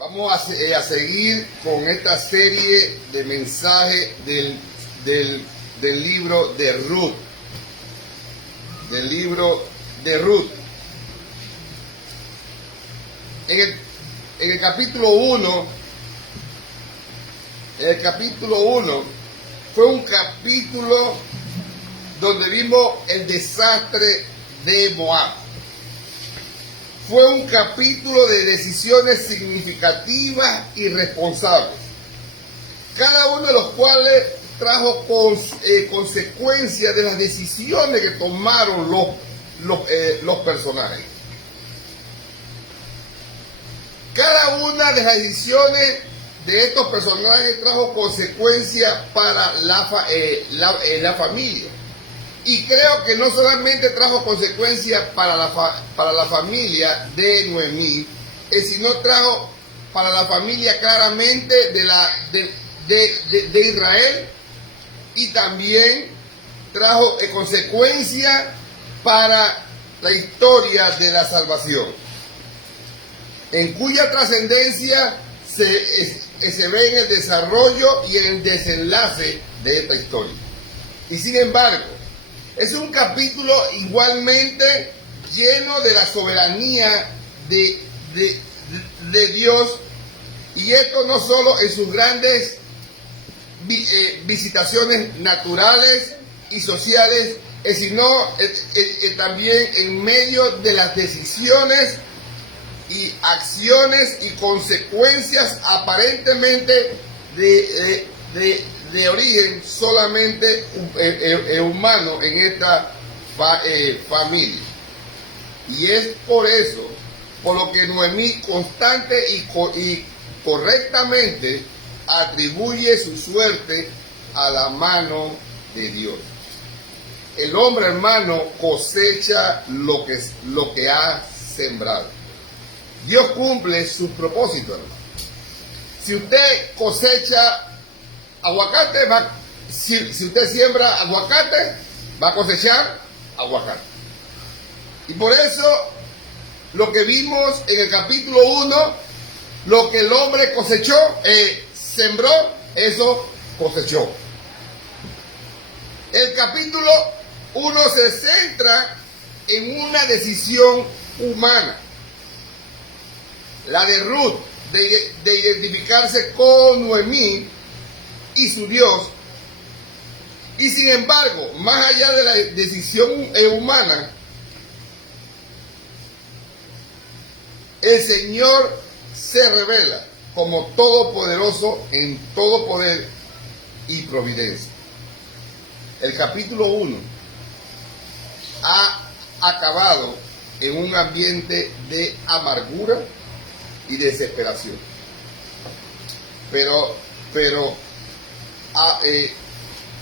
Vamos a seguir con esta serie de mensajes del libro de Ruth. Del libro de Ruth. En el capítulo 1, fue un capítulo donde vimos el desastre de Moab. Fue un capítulo de decisiones significativas y responsables, cada uno de los cuales trajo consecuencias de las decisiones que tomaron los personajes. Cada una de las decisiones de estos personajes trajo consecuencias para la familia. Y creo que no solamente trajo consecuencias para la familia de Noemí, sino trajo para la familia claramente de Israel, y también trajo consecuencias para la historia de la salvación, en cuya trascendencia se ve en el desarrollo y en el desenlace de esta historia. Y sin embargo, es un capítulo igualmente lleno de la soberanía de Dios, y esto no solo en sus grandes visitaciones naturales y sociales, sino también en medio de las decisiones y acciones y consecuencias aparentemente de origen solamente humano en esta familia. Y es por eso por lo que Noemí constante y correctamente atribuye su suerte a la mano de Dios. El hombre, hermano, cosecha lo que ha sembrado. Dios cumple sus propósitos, hermano. Si usted cosecha aguacate, si usted siembra aguacate, va a cosechar aguacate. Y por eso lo que vimos en el capítulo 1, lo que el hombre cosechó, sembró, eso cosechó. El capítulo 1 se centra en una decisión humana, la de Ruth, de identificarse con Noemí y su Dios. Y sin embargo, más allá de la decisión humana, el Señor se revela como todopoderoso en todo poder y providencia. El capítulo 1 ha acabado en un ambiente de amargura y desesperación. Pero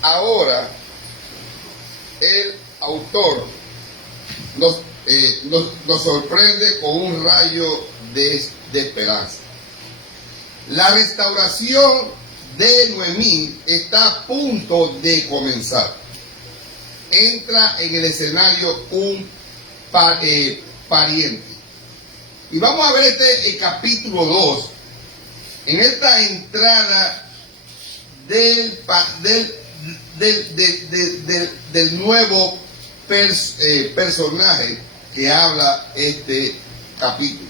ahora el autor nos sorprende con un rayo de esperanza. La restauración de Noemí está a punto de comenzar. Entra en el escenario un pariente. Y vamos a ver el capítulo 2. En esta entrada del nuevo personaje que habla este capítulo.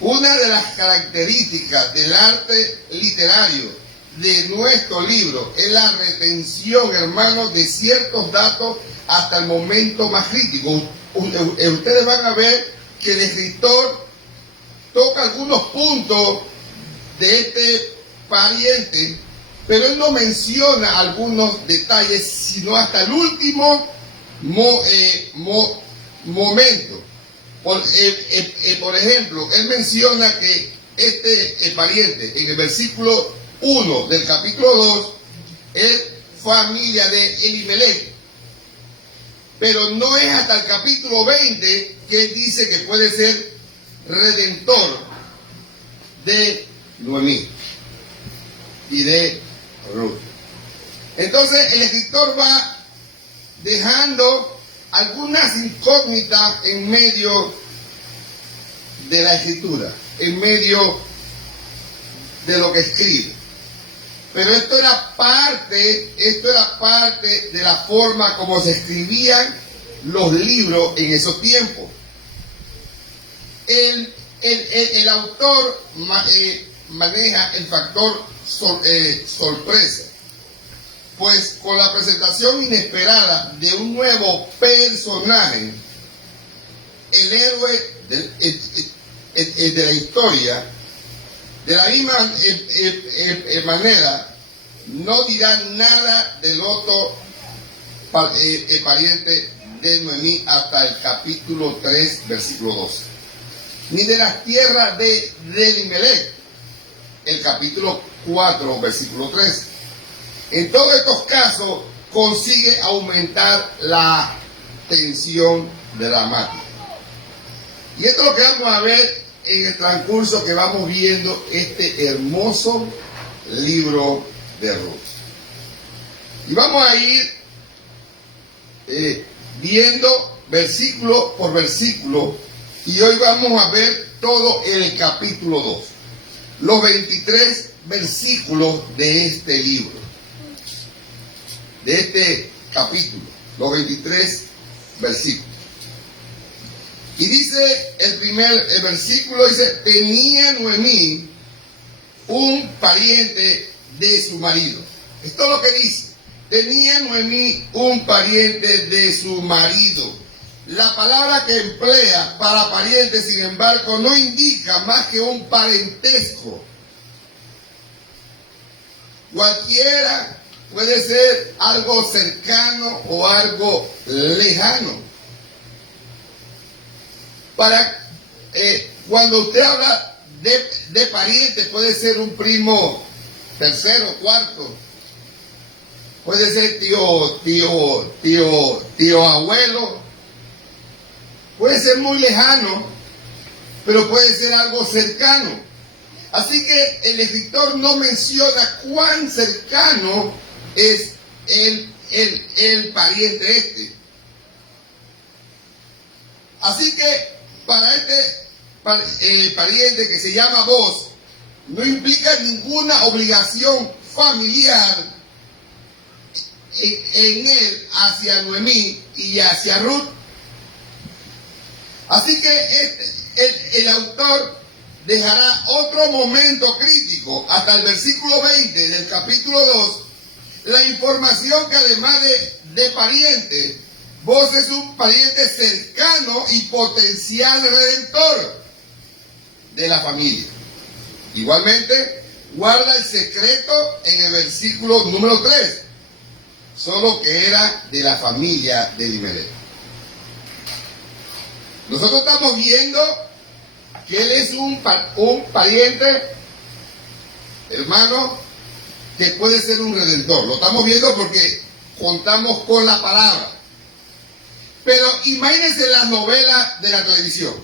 Una de las características del arte literario de nuestro libro es la retención, hermanos, de ciertos datos hasta el momento más crítico. Ustedes van a ver que el escritor toca algunos puntos de este pariente, pero él no menciona algunos detalles, sino hasta el último momento. Por ejemplo, él menciona que este pariente, en el versículo 1 del capítulo 2, es familia de Elimelech. Pero no es hasta el capítulo 20 que él dice que puede ser redentor de Noemí y de Ruth. Entonces el escritor va dejando algunas incógnitas en medio de la escritura, en medio de lo que escribe. Pero esto era parte de la forma como se escribían los libros en esos tiempos. El autor maneja el factor sorpresa, pues con la presentación inesperada de un nuevo personaje, el héroe de la historia, de la misma manera, no dirá nada del otro pariente de Noemí hasta el capítulo 3, versículo 12. Ni de las tierras de Elimelech, el capítulo 4, versículo 3. En todos estos casos consigue aumentar la tensión dramática. Y esto es lo que vamos a ver en el transcurso que vamos viendo este hermoso libro de Ruth. Y vamos a ir viendo versículo por versículo, y hoy vamos a ver todo el capítulo 2, los 23 versículos de este libro, de este capítulo, los 23 versículos. Y dice el versículo, dice: tenía Noemí un pariente de su marido. Esto es lo que dice. Tenía Noemí un pariente de su marido. La palabra que emplea para pariente, sin embargo, no indica más que un parentesco. Cualquiera puede ser algo cercano o algo lejano. Cuando usted habla de pariente, puede ser un primo tercero, cuarto, puede ser tío abuelo, puede ser muy lejano, pero puede ser algo cercano. Así que el escritor no menciona cuán cercano es el pariente este. Así que para este pariente que se llama Boaz, no implica ninguna obligación familiar en él hacia Noemí y hacia Ruth. Así que el autor dejará otro momento crítico hasta el versículo 20 del capítulo 2, la información que además de pariente, Boaz es un pariente cercano y potencial redentor de la familia. Igualmente, guarda el secreto en el versículo número 3, solo que era de la familia de Elimelech. Nosotros estamos viendo que él es un pariente, hermano, que puede ser un redentor. Lo estamos viendo porque contamos con la palabra. Pero imagínense las novelas de la televisión.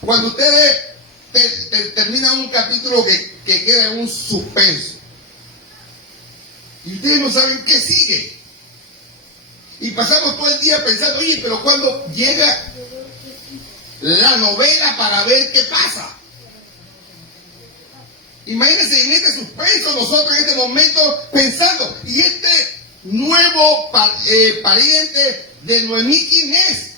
Cuando ustedes terminan un capítulo que queda en un suspenso, y ustedes no saben qué sigue. Y pasamos todo el día pensando, oye, pero ¿cuándo llega la novela para ver qué pasa? Imagínense en este suspenso, nosotros en este momento pensando, ¿y este nuevo pariente de Noemí quién es?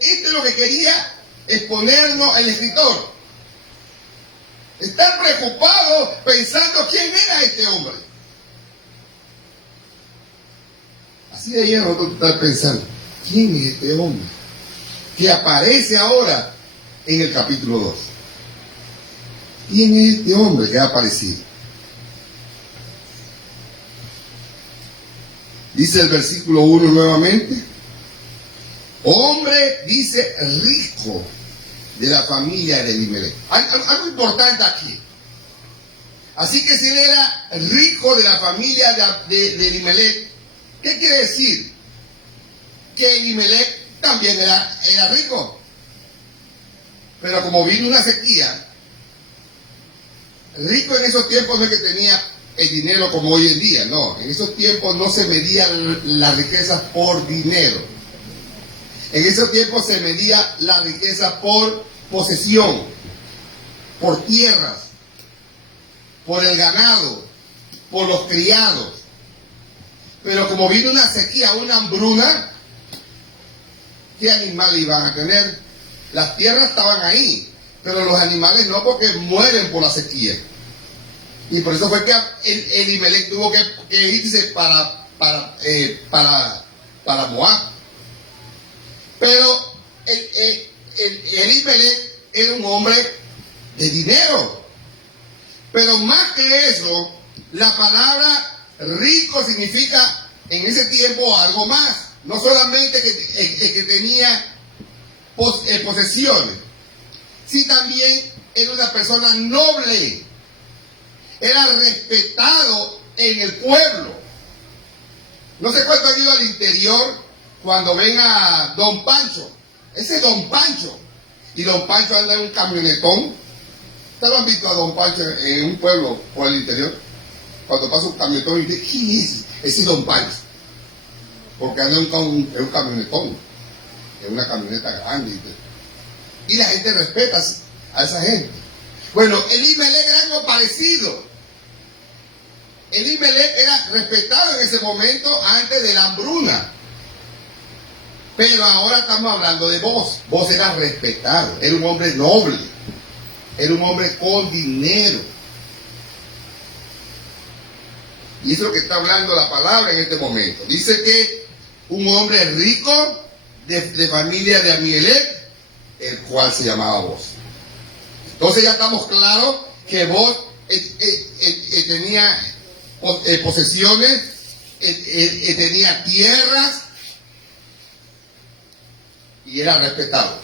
Esto es lo que quería exponernos el escritor. Están preocupados pensando quién era este hombre. Así de ahí nosotros estamos pensando, ¿quién es este hombre que aparece ahora en el capítulo 2? ¿Quién es este hombre que ha aparecido? Dice el versículo 1 nuevamente: hombre, dice, rico de la familia de Elimelech. Algo importante aquí. Así que si él era rico de la familia de Elimelech, ¿qué quiere decir? Que Elimelech también era rico. Pero como vino una sequía, rico en esos tiempos no es que tenía el dinero como hoy en día, no. En esos tiempos no se medía la riqueza por dinero. En esos tiempos se medía la riqueza por posesión, por tierras, por el ganado, por los criados. Pero como vino una sequía, una hambruna, ¿qué animales iban a tener? Las tierras estaban ahí, pero los animales no, porque mueren por la sequía. Y por eso fue que Elimelech tuvo que irse para Moab. Pero Elimelech era un hombre de dinero. Pero más que eso, la palabra rico significa en ese tiempo algo más. No solamente que tenía posesiones, sino también era una persona noble. Era respetado en el pueblo. No sé cuánto han ido al interior cuando ven a Don Pancho. Ese es Don Pancho. Y Don Pancho anda en un camionetón. ¿Ustedes lo han visto a Don Pancho en un pueblo por el interior? Cuando pasa un camionetón y dice, ¿quién es? Ese es Don Pancho. Porque anda en un camionetón. En una camioneta grande. Y la gente respeta a esa gente. Bueno, Elimelech era algo parecido. Elimelech era respetado en ese momento antes de la hambruna. Pero ahora estamos hablando de Boz. Boz era respetado, era un hombre noble, era un hombre con dinero. Y eso es lo que está hablando la palabra en este momento. Dice que un hombre rico de familia de Amielech, el cual se llamaba Boz. Entonces ya estamos claros que Boz tenía posesiones, tenía tierras y era respetado.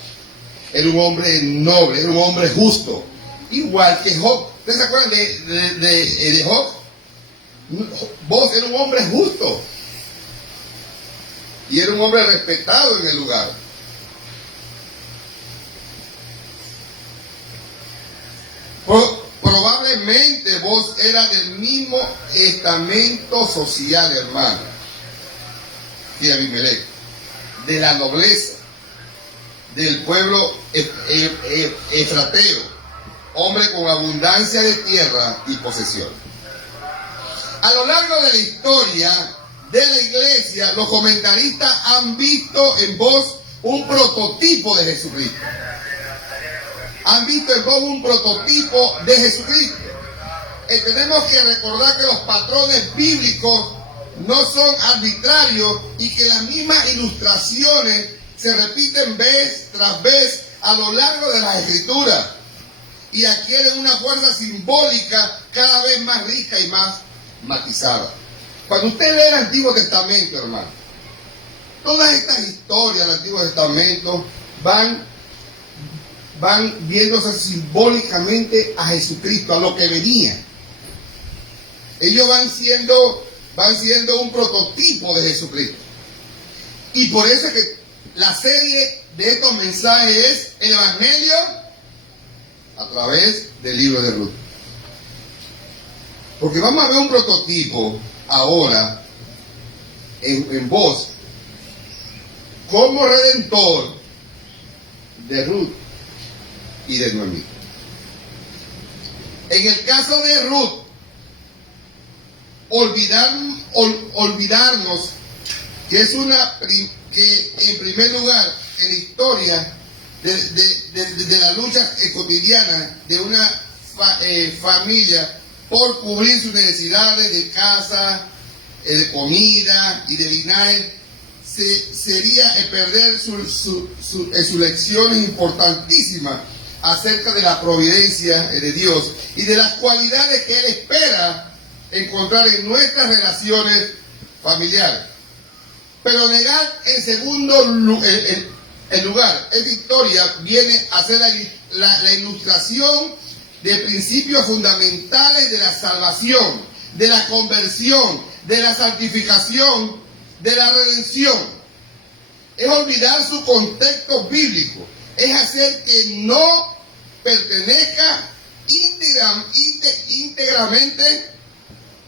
Era un hombre noble, era un hombre justo, igual que Job. ¿Ustedes se acuerdan de Job? Boz era un hombre justo y era un hombre respetado en el lugar. Probablemente Boz era del mismo estamento social, hermano, que Abimelech, de la nobleza, del pueblo efrateo, hombre con abundancia de tierra y posesión. A lo largo de la historia de la iglesia, los comentaristas han visto en Boz un prototipo de Jesucristo. Han visto en Boz un prototipo de Jesucristo. Tenemos que recordar que los patrones bíblicos no son arbitrarios y que las mismas ilustraciones se repiten vez tras vez a lo largo de las escrituras y adquieren una fuerza simbólica cada vez más rica y más matizada. Cuando usted lee el Antiguo Testamento, hermano, todas estas historias del Antiguo Testamento van viéndose simbólicamente a Jesucristo, a lo que venía. Ellos van siendo un prototipo de Jesucristo. Y por eso es que la serie de estos mensajes es el Evangelio a través del libro de Ruth. Porque vamos a ver un prototipo ahora en Boz como redentor de Ruth y de Noemí. En el caso de Ruth, olvidarnos que que en primer lugar en la historia de la lucha cotidiana de una familia por cubrir sus necesidades de casa, de comida y de vinagre, sería perder sus lecciones importantísimas acerca de la providencia de Dios y de las cualidades que Él espera encontrar en nuestras relaciones familiares. Pero negar en segundo lugar esta historia viene a ser la ilustración de principios fundamentales de la salvación, de la conversión, de la santificación, de la redención. Es olvidar su contexto bíblico, es hacer que no pertenezca íntegramente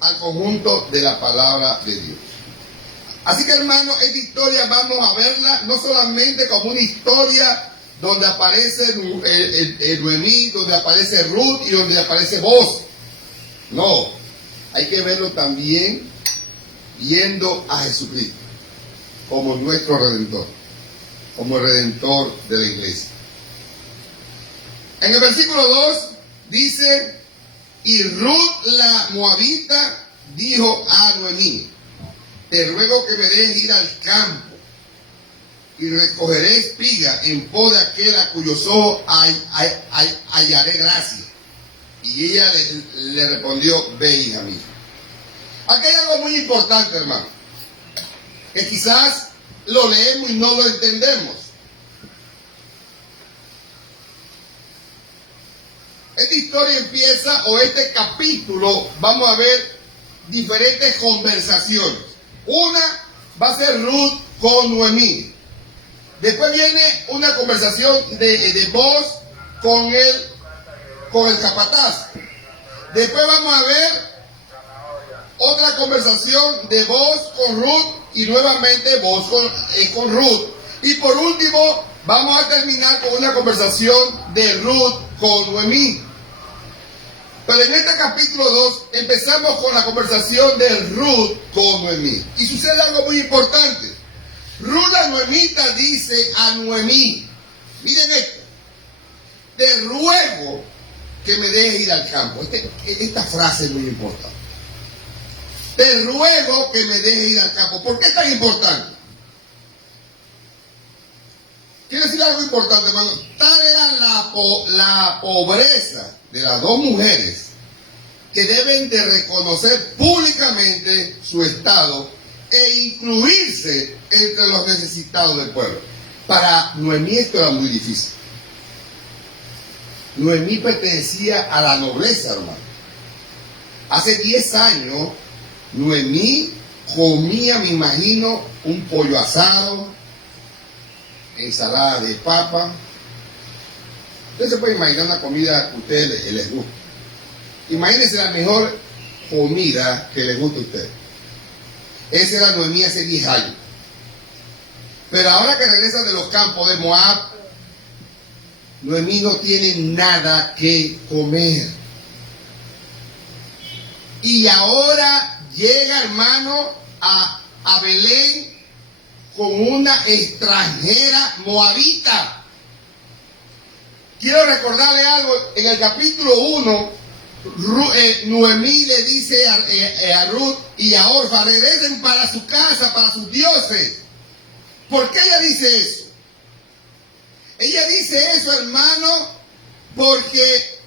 al conjunto de la palabra de Dios. Así que, hermanos, esta historia vamos a verla no solamente como una historia donde aparece Noemí, donde aparece Ruth y donde aparece Boaz. No, hay que verlo también viendo a Jesucristo como nuestro Redentor, como el Redentor de la iglesia. En el versículo 2 dice, y Ruth la Moabita dijo a Noemí, te ruego que me dejes ir al campo y recogeré espiga en pos de aquel a cuyos ojos hallaré gracia. Y ella le respondió, ve, hija mía. Aquí hay algo muy importante, hermano, que quizás lo leemos y no lo entendemos. Esta historia empieza, o este capítulo, vamos a ver diferentes conversaciones. Una va a ser Ruth con Noemí. Después viene una conversación de Boaz con el capataz. Después vamos a ver otra conversación de Boaz con Ruth y nuevamente Boaz con Ruth. Y por último vamos a terminar con una conversación de Ruth con Noemí. Pero en este capítulo 2 empezamos con la conversación de Ruth con Noemí. Y sucede algo muy importante. Ruth la Noemita dice a Noemí, miren esto, te ruego que me dejes ir al campo. Esta frase es muy importante. Te ruego que me dejes ir al campo. ¿Por qué es tan importante? Quiero decir algo importante, hermano. Tal era la pobreza de las dos mujeres que deben de reconocer públicamente su estado e incluirse entre los necesitados del pueblo. Para Noemí esto era muy difícil. Noemí pertenecía a la nobleza, hermano. Hace 10 años, Noemí comía, me imagino, un pollo asado, ensalada de papa. Usted se puede imaginar una comida que a ustedes les gusta. Imagínense la mejor comida que les gusta a ustedes. Esa era Noemí hace 10 años. Pero ahora que regresa de los campos de Moab, Noemí no tiene nada que comer. Y ahora llega, hermano, a Belén con una extranjera moabita. Quiero recordarle algo. En el capítulo 1, Noemí le dice a Ruth y a Orfa, regresen para su casa, para sus dioses. ¿Por qué ella dice eso? Ella dice eso, hermano, porque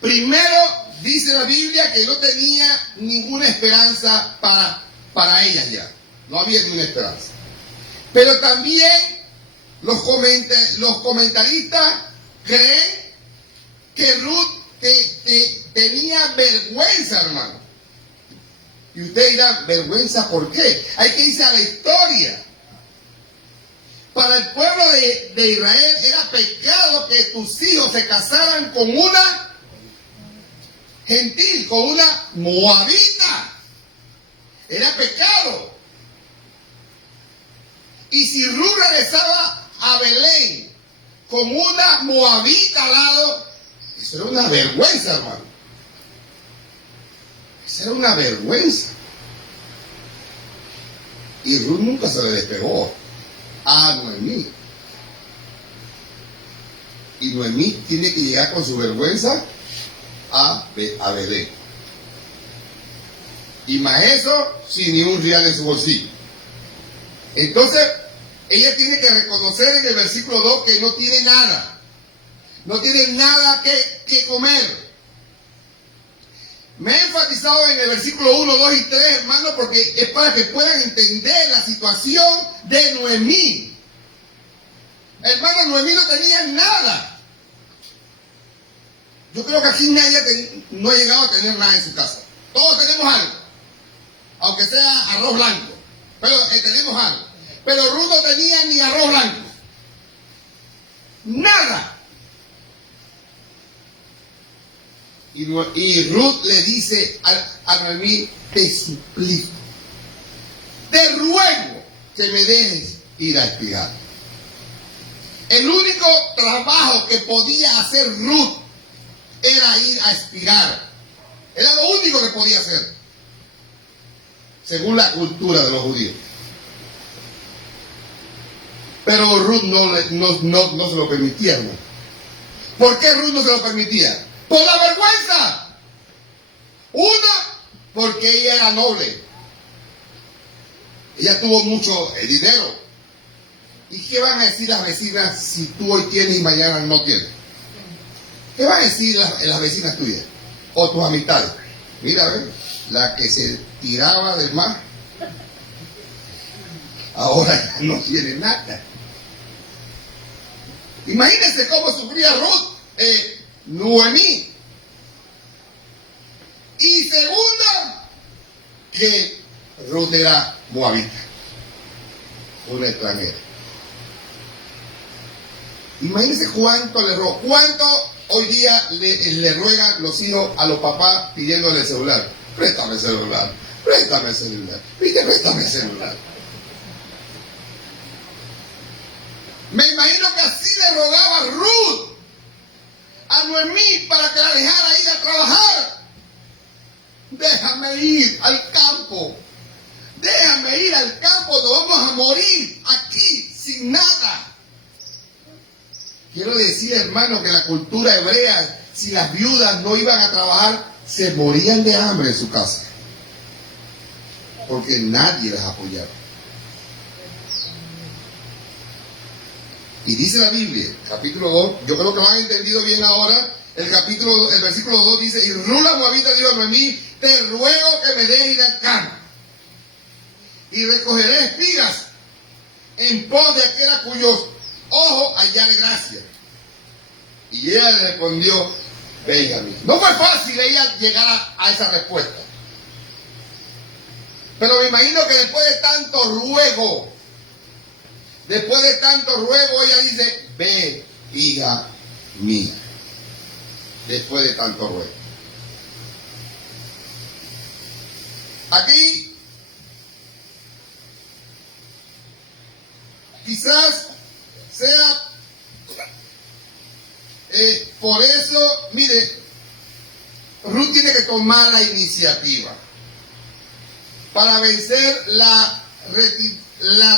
primero dice la Biblia que no tenía ninguna esperanza para ellas ya. No había ninguna esperanza. Pero también los comentaristas creen que Ruth tenía vergüenza, hermano. Y usted dirá, ¿vergüenza por qué? Hay que irse a la historia. Para el pueblo de Israel era pecado que tus hijos se casaran con una gentil, con una moabita. Era pecado. Y si Ruth regresaba a Belén con una moabita al lado, eso era una vergüenza, hermano. Eso era una vergüenza. Y Ruth nunca se le despegó a Noemí. Y Noemí tiene que llegar con su vergüenza a Belén. Y más eso, sin ni un real en su bolsillo. Entonces, ella tiene que reconocer en el versículo 2 que no tiene nada. No tiene nada que comer. Me he enfatizado en el versículo 1, 2 y 3, hermano, porque es para que puedan entender la situación de Noemí. Hermano, Noemí no tenía nada. Yo creo que aquí nadie no ha llegado a tener nada en su casa. Todos tenemos algo. Aunque sea arroz blanco. Pero tenemos algo. Pero Ruth no tenía ni arroz blanco. Nada. Y Ruth le dice a Noemí, te suplico, te ruego que me dejes ir a espigar. El único trabajo que podía hacer Ruth era ir a espigar. Era lo único que podía hacer, según la cultura de los judíos. Pero Ruth no se lo permitía, hermano. ¿Por qué Ruth no se lo permitía? Por la vergüenza. Una, porque ella era noble. Ella tuvo mucho dinero. ¿Y qué van a decir las vecinas si tú hoy tienes y mañana no tienes? ¿Qué van a decir las vecinas tuyas? O tus amistades. Mira, ¿ves? La que se tiraba del mar, ahora ya no tiene nada. Imagínense cómo sufría Ruth, Noemí. Y segunda, que Ruth era moabita, una extranjera. Imagínense cuánto le ruega, cuánto hoy día le ruegan los hijos a los papás pidiéndole el celular. Préstame el celular, préstame el celular, préstame el celular. Me imagino que así le rogaba Ruth a Noemí para que la dejara ir a trabajar. Déjame ir al campo. Déjame ir al campo, nos vamos a morir aquí sin nada. Quiero decir, hermano, que la cultura hebrea, si las viudas no iban a trabajar, se morían de hambre en su casa. Porque nadie las apoyaba. Y dice la Biblia, capítulo 2, yo creo que lo han entendido bien ahora, el versículo 2 dice, y Ruth la moabita dijo a Noemí, te ruego que me dejes ir al campo, y recogeré espigas en pos de aquel a cuyos ojos hallaré gracia. Y ella le respondió, venga a mí. No fue fácil ella llegar a esa respuesta. Pero me imagino que después de tanto ruego, ella dice, ve, hija mía. Después de tanto ruego. Aquí, quizás sea por eso, mire, Ruth tiene que tomar la iniciativa para vencer la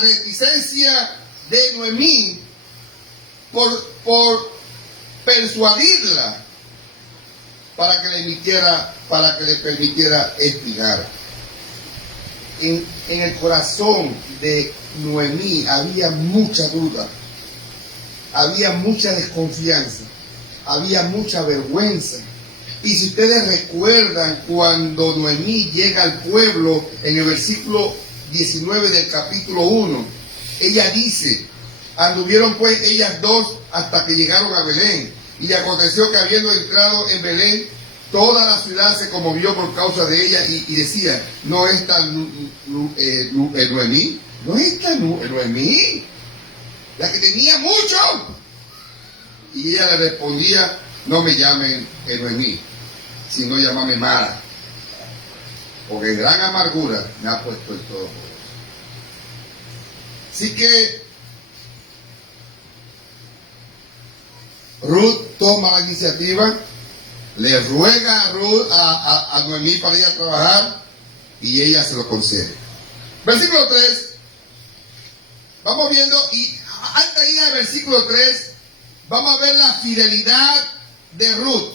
reticencia de Noemí por persuadirla para que le permitiera espigar. En el corazón de Noemí había mucha duda, había mucha desconfianza, había mucha vergüenza. Y si ustedes recuerdan, cuando Noemí llega al pueblo, en el versículo 19 del capítulo 1, ella dice, anduvieron pues ellas dos hasta que llegaron a Belén. Y aconteció que habiendo entrado en Belén, toda la ciudad se conmovió por causa de ella y decía, ¿no es esta Noemí? ¿No es esta Noemí? La que tenía mucho. Y ella le respondía, no me llamen Noemí, sino llámame Mara, porque en gran amargura me ha puesto el Todopoderoso. Así que Ruth toma la iniciativa, le ruega a Noemí para ir a trabajar y ella se lo concede. Versículo 3, vamos viendo, y antes de ir al versículo 3, vamos a ver la fidelidad de Ruth.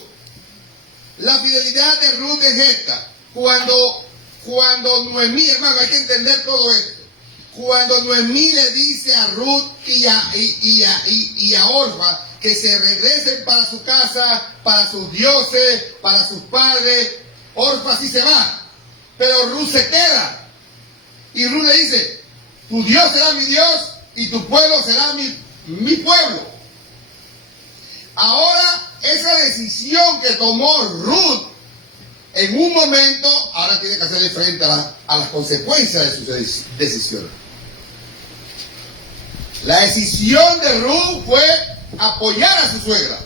La fidelidad de Ruth es esta. Cuando Noemí, hermano, hay que entender todo esto. Cuando Noemí le dice a Ruth y a Orfa que se regresen para su casa, para sus dioses, para sus padres, Orfa sí se va, pero Ruth se queda. Y Ruth le dice, tu Dios será mi Dios y tu pueblo será mi pueblo. Ahora, esa decisión que tomó Ruth en un momento, ahora tiene que hacerle frente a las consecuencias de sus decisiones. La decisión de Ruth fue apoyar a su suegra.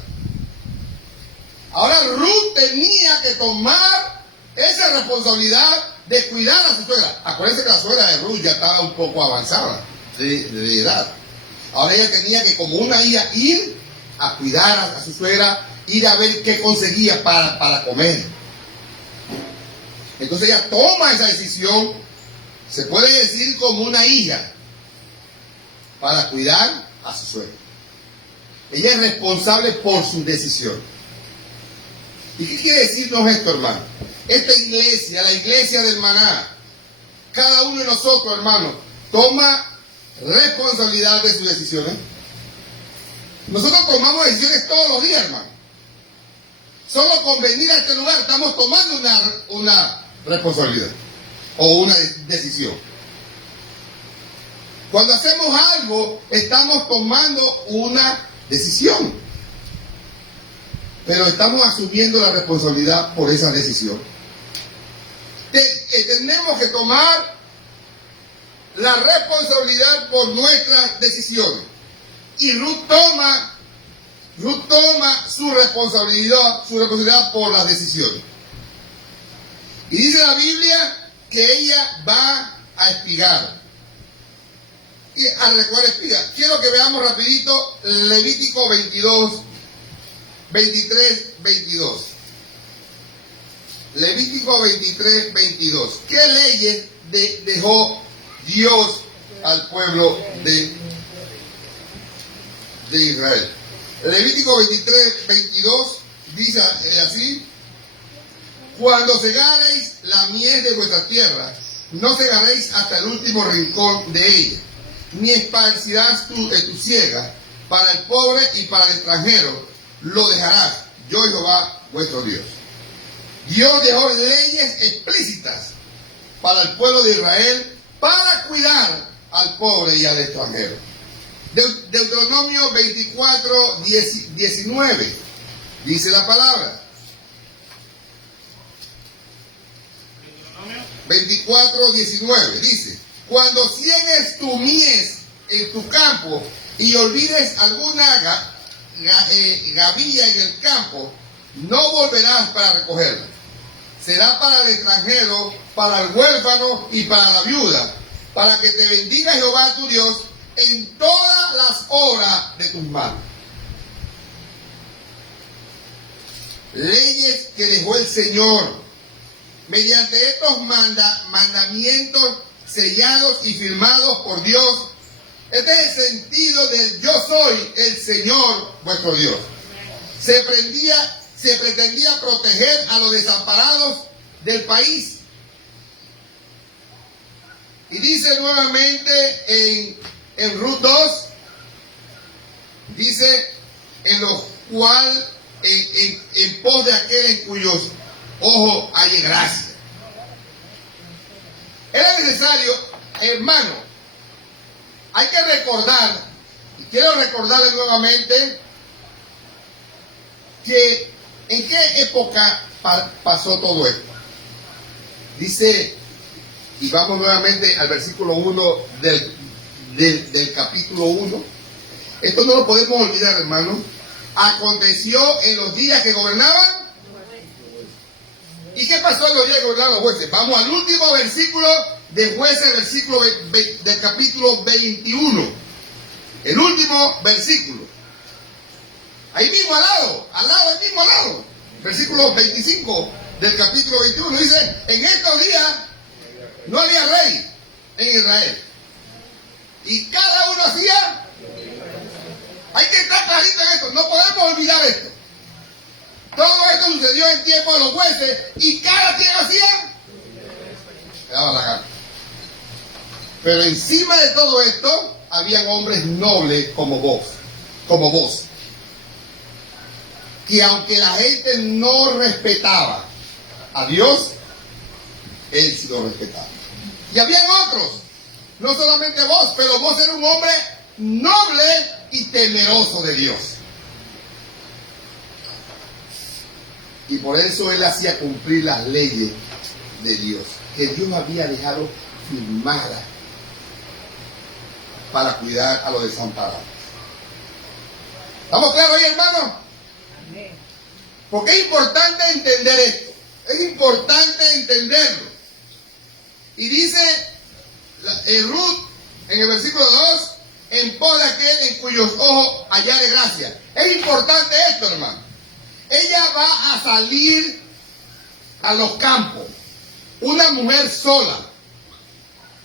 Ahora Ruth tenía que tomar esa responsabilidad de cuidar a su suegra. Acuérdense que la suegra de Ruth ya estaba un poco avanzada de edad. Ahora ella tenía que, como una hija, ir a cuidar a su suegra, ir a ver qué conseguía para comer. Entonces ella toma esa decisión, se puede decir como una hija, para cuidar a su suegra. Ella es responsable por su decisión. ¿Y qué quiere decirnos esto, hermano? Esta iglesia, la iglesia del Maná, cada uno de nosotros, hermano, toma responsabilidad de sus decisiones. Nosotros tomamos decisiones todos los días, hermano. Solo con venir a este lugar estamos tomando una responsabilidad o una decisión. Cuando hacemos algo, estamos tomando una decisión. Pero estamos asumiendo la responsabilidad por esa decisión. Tenemos que tomar la responsabilidad por nuestras decisiones. Y Ruth toma su responsabilidad por las decisiones. Y dice la Biblia que ella va a espigar. Y a recoger espigas. Quiero que veamos rapidito Levítico 23-22. Levítico 23-22. ¿Qué leyes dejó Dios al pueblo de Israel? Levítico 23-22 dice así: cuando segareis la mies de vuestra tierra, no segaréis hasta el último rincón de ella, ni esparcirás tu siega para el pobre y para el extranjero, lo dejarás, yo Jehová vuestro Dios. Dios dejó leyes explícitas para el pueblo de Israel para cuidar al pobre y al extranjero. Deuteronomio 24-19 dice la palabra. 24-19 dice: cuando ciegues tu mies en tu campo y olvides alguna gavilla en el campo, no volverás para recogerla. Será para el extranjero, para el huérfano y para la viuda, para que te bendiga Jehová tu Dios en todas las obras de tus manos. Leyes que dejó el Señor mediante estos mandamientos sellados y firmados por Dios. Este es el sentido del yo soy el Señor vuestro Dios. Se pretendía proteger a los desamparados del país. Y dice nuevamente en Ruth 2, dice: en lo cual en pos de aquel en cuyos ojos hay gracia. Era necesario, hermano, hay que recordar, y quiero recordarles nuevamente, que en qué época pasó todo esto. Dice, y vamos nuevamente al versículo 1 del capítulo 1. Esto no lo podemos olvidar, hermano. Aconteció en los días que gobernaban. ¿Y qué pasó en los días que gobernaban los jueces? Vamos al último versículo de Jueces, versículo del capítulo 21. El último versículo. Ahí mismo al lado, versículo 25 del capítulo 21 dice: en estos días no había rey en Israel, y cada uno hacía. Hay que estar clarito en esto, no podemos olvidar esto. Todo esto sucedió en tiempo de los jueces, y cada quien hacía, le daba la gana. Pero encima de todo esto habían hombres nobles como vos, que aunque la gente no respetaba a Dios, él sí lo respetaba. Y habían otros, no solamente vos, pero vos eres un hombre noble y temeroso de Dios. Y por eso él hacía cumplir las leyes de Dios, que Dios había dejado firmadas para cuidar a los desamparados. ¿Estamos claros ahí, hermano? Amén. Porque es importante entender esto. Es importante entenderlo. Y dice Ruth en el versículo 2: en pos de aquel en cuyos ojos hallare gracia. Es importante esto, hermano. Ella va a salir a los campos. Una mujer sola.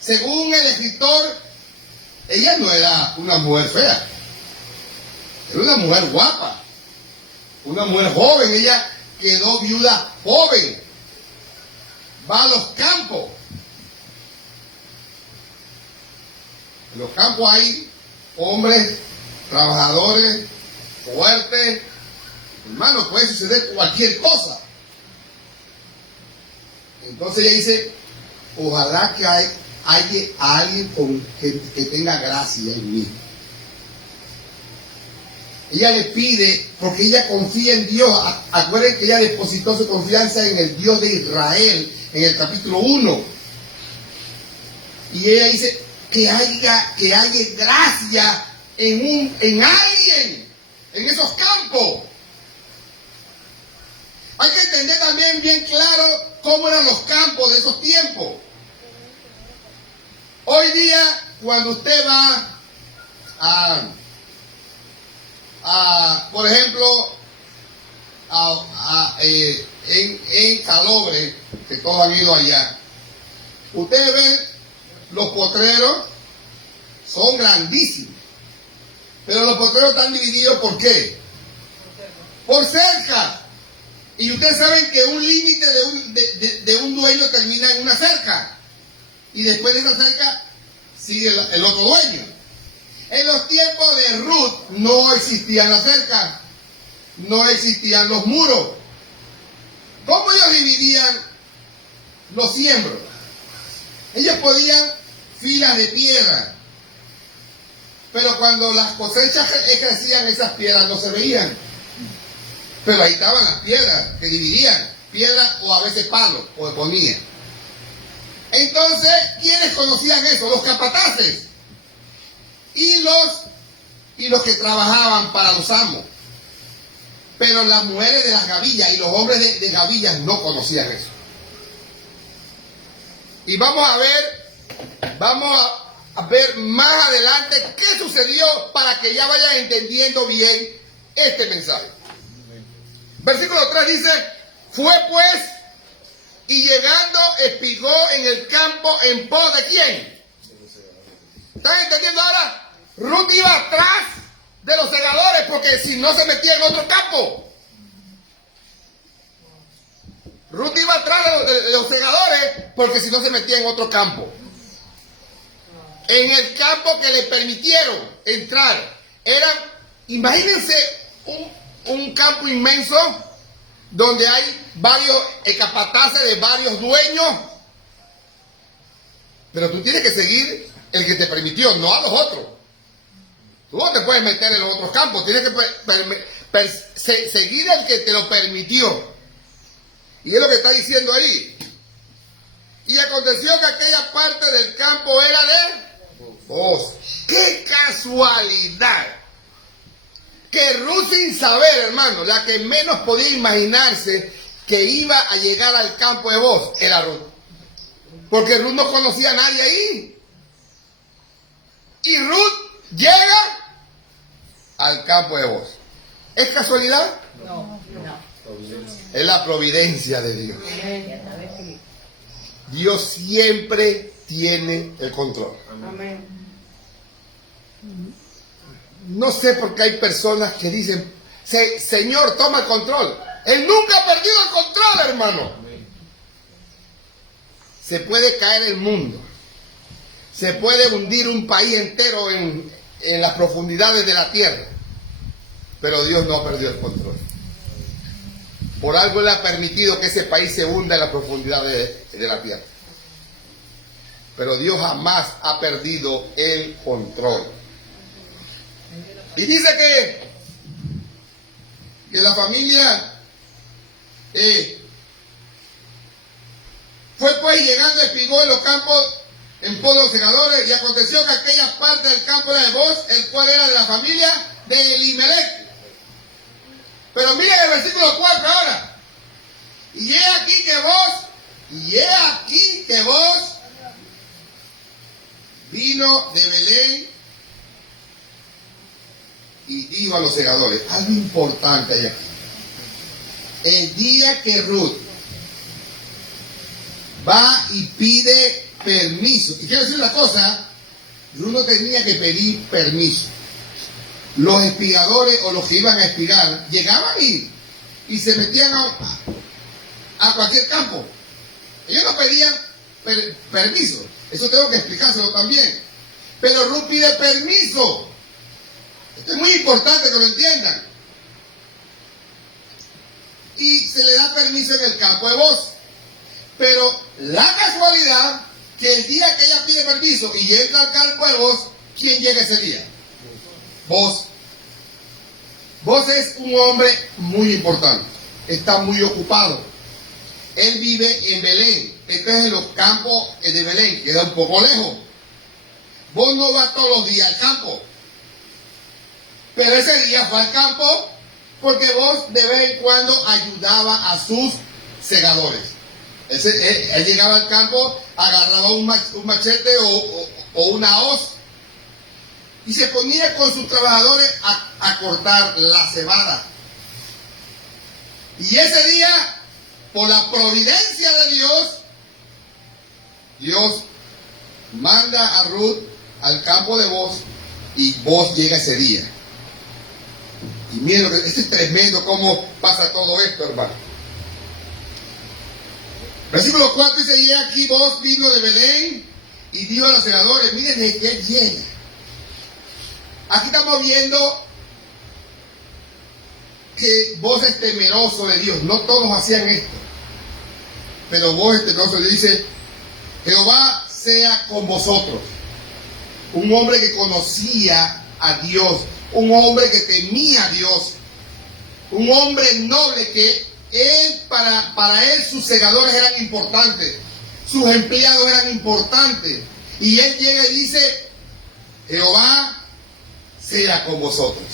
Según el escritor, ella no era una mujer fea. Era una mujer guapa. Una mujer joven. Ella quedó viuda joven. Va a los campos. En los campos hay hombres, trabajadores, fuertes. Hermano, puede suceder cualquier cosa. Entonces ella dice, ojalá que haya alguien que tenga gracia en mí. Ella le pide, porque ella confía en Dios. Acuérdense que ella depositó su confianza en el Dios de Israel, en el capítulo 1. Y ella dice, que haya gracia en alguien, en esos campos. Hay que entender también bien claro cómo eran los campos de esos tiempos. Hoy día, cuando usted va por ejemplo, en Calobre, que todos han ido allá, usted ve los potreros, son grandísimos. Pero los potreros están divididos, ¿por qué? Por cerca. Y ustedes saben que un límite de un dueño termina en una cerca. Y después de esa cerca sigue el otro dueño. En los tiempos de Ruth no existían las cercas. No existían los muros. ¿Cómo ellos dividían los siembros? Ellos podían filas de piedra. Pero cuando las cosechas crecían, esas piedras no se veían. Pero ahí estaban las piedras que dividían, piedras o a veces palos, o ponían. Entonces, ¿quiénes conocían eso? Los capataces y los que trabajaban para los amos. Pero las mujeres de las gavillas y los hombres de gavillas no conocían eso. Y vamos a ver más adelante qué sucedió para que ya vayan entendiendo bien este mensaje. Versículo 3 dice, fue pues y llegando espigó en el campo en pos de ¿quién? ¿Están entendiendo ahora? Ruth iba atrás de los segadores porque si no se metía en otro campo. Ruth iba atrás de los segadores porque si no se metía en otro campo. En el campo que le permitieron entrar. Imagínense un campo inmenso donde hay varios capataces de varios dueños, pero tú tienes que seguir el que te permitió, no a los otros. Tú no te puedes meter en los otros campos, tienes que seguir el que te lo permitió. Y es lo que está diciendo ahí. Y aconteció que aquella parte del campo era de vos. ¡Qué casualidad! Que Ruth, sin saber, hermano, la que menos podía imaginarse que iba a llegar al campo de Boz era Ruth. Porque Ruth no conocía a nadie ahí. Y Ruth llega al campo de Boz. ¿Es casualidad? No. Es la providencia de Dios. Dios siempre tiene el control. Amén. No sé por qué hay personas que dicen, Señor, toma el control. Él nunca ha perdido el control, hermano. Se puede caer el mundo. Se puede hundir un país entero en las profundidades de la tierra. Pero Dios no ha perdido el control. Por algo Él ha permitido que ese país se hunda en la profundidad de la tierra. Pero Dios jamás ha perdido el control. Y dice que la familia fue pues llegando, espigó en los campos en pos de los segadores, y aconteció que aquella parte del campo era de Boz, el cual era de la familia de Elimelech. Pero miren el versículo 4 ahora. Y he aquí que Boz vino de Belén y dijo a los segadores, algo importante hay aquí. El día que Ruth va y pide permiso, y quiero decir una cosa, Ruth no tenía que pedir permiso. Los espigadores o los que iban a espigar llegaban y se metían a cualquier campo. Ellos no pedían permiso. Eso tengo que explicárselo también. Pero Ruth pide permiso. Esto es muy importante que lo entiendan. Y se le da permiso en el campo de Booz. Pero la casualidad que el día que ella pide permiso y entra al campo de Booz, ¿quién llega ese día? Booz. Booz es un hombre muy importante. Está muy ocupado. Él vive en Belén. Esto es en los campos de Belén, queda un poco lejos. Booz no va todos los días al campo. Pero ese día fue al campo porque Booz de vez en cuando ayudaba a sus segadores. Él llegaba al campo, agarraba un machete o una hoz y se ponía con sus trabajadores a cortar la cebada. Y ese día, por la providencia de Dios, Dios manda a Ruth al campo de Booz y Booz llega ese día. Y miren, esto es tremendo cómo pasa todo esto, hermano. Versículo 4 dice, y aquí Booz vino de Belén y dijo a los segadores, miren de qué llega. Aquí estamos viendo que Booz es temeroso de Dios. No todos hacían esto, pero Booz es temeroso. Le dice, Jehová sea con vosotros. Un hombre que conocía a Dios, un hombre que temía a Dios, un hombre noble que él, para él sus segadores eran importantes, sus empleados eran importantes. Y él llega y dice, Jehová sea con vosotros.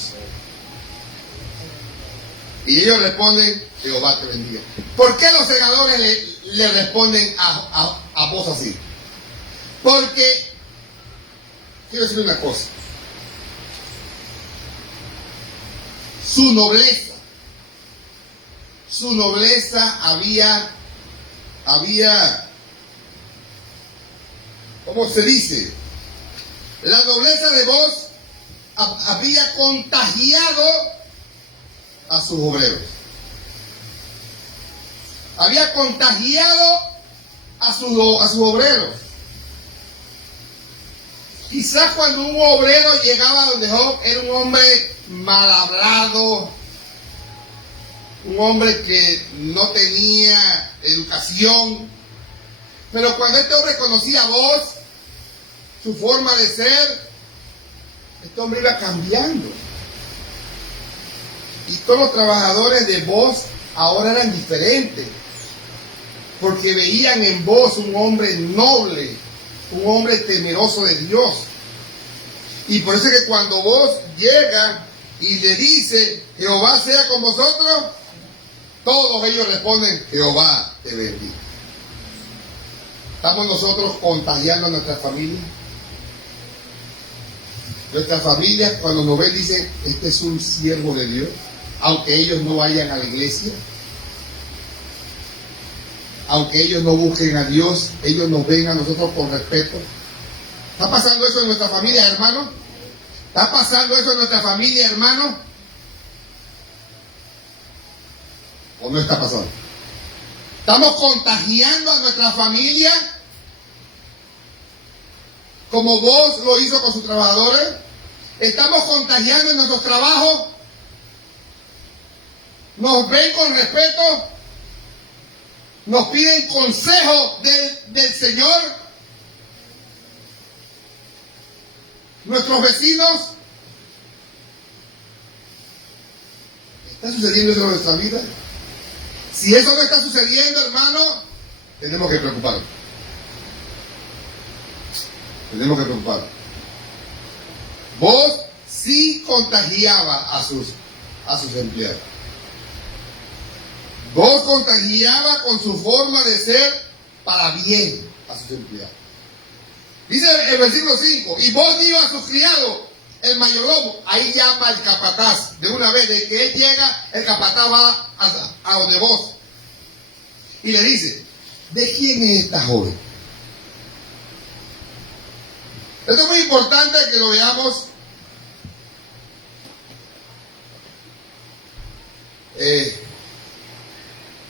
Y ellos responden, Jehová te bendiga. ¿Por qué los segadores le responden a Booz así? Porque, quiero decir una cosa, su nobleza había, ¿cómo se dice? La nobleza de Booz había contagiado a sus obreros. Había contagiado a sus obreros. Quizás cuando un obrero llegaba donde Job, era un hombre mal hablado, un hombre que no tenía educación. Pero cuando este hombre conocía a Booz, su forma de ser, este hombre iba cambiando. Y todos los trabajadores de Booz ahora eran diferentes, porque veían en Booz un hombre noble, un hombre temeroso de Dios. Y por eso es que cuando Booz llega y le dice, Jehová sea con vosotros, todos ellos responden, Jehová te bendiga. ¿Estamos nosotros contagiando a nuestra familia? Nuestra familia, cuando nos ven, dicen, este es un siervo de Dios, aunque ellos no vayan a la iglesia, aunque ellos no busquen a Dios, ellos nos ven a nosotros con respeto. ¿Está pasando eso en nuestra familia, hermano? ¿Está pasando eso en nuestra familia, hermano? ¿O no está pasando? ¿Estamos contagiando a nuestra familia como Booz lo hizo con sus trabajadores? ¿Estamos contagiando en nuestros trabajos? ¿Nos ven con respeto? ¿Nos piden consejo del Señor? ¿Nuestros vecinos? ¿Está sucediendo eso en nuestra vida? Si eso no está sucediendo, hermano, tenemos que preocuparnos. Tenemos que preocuparnos. Booz sí contagiaba a sus empleados. Booz contagiaba con su forma de ser para bien a sus empleados. Dice el versículo 5, y Booz dijo a sus criados, el mayordomo, ahí llama al capataz. De una vez, de que él llega, el capataz va a donde vos. Y le dice, ¿de quién es esta joven? Esto es muy importante que lo veamos.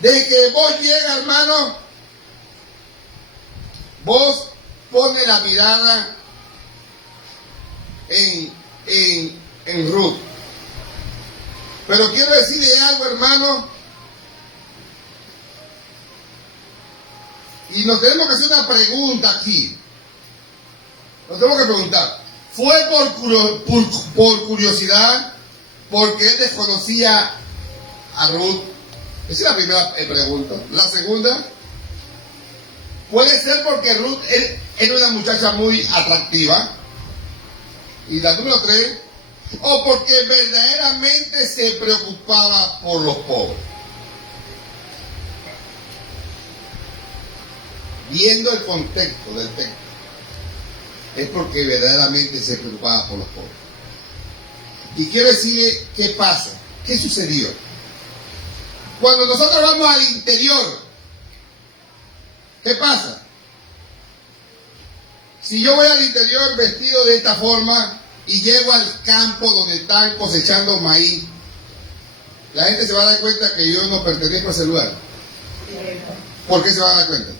Desde que vos llega, hermano, vos pone la mirada en Ruth. Pero quiero decirle algo, hermano, y nos tenemos que hacer una pregunta aquí. Nos tenemos que preguntar, ¿fue por curiosidad? ¿Porque él desconocía a Ruth? Esa es la primera pregunta. La segunda, puede ser porque Ruth era una muchacha muy atractiva. Y la número 3, o porque verdaderamente se preocupaba por los pobres. Viendo el contexto del texto, es porque verdaderamente se preocupaba por los pobres. Y quiero decirle qué pasa, qué sucedió. Cuando nosotros vamos al interior, ¿qué pasa? Si yo voy al interior vestido de esta forma y llego al campo donde están cosechando maíz, la gente se va a dar cuenta que yo no pertenezco a ese lugar. ¿Por qué se van a dar cuenta?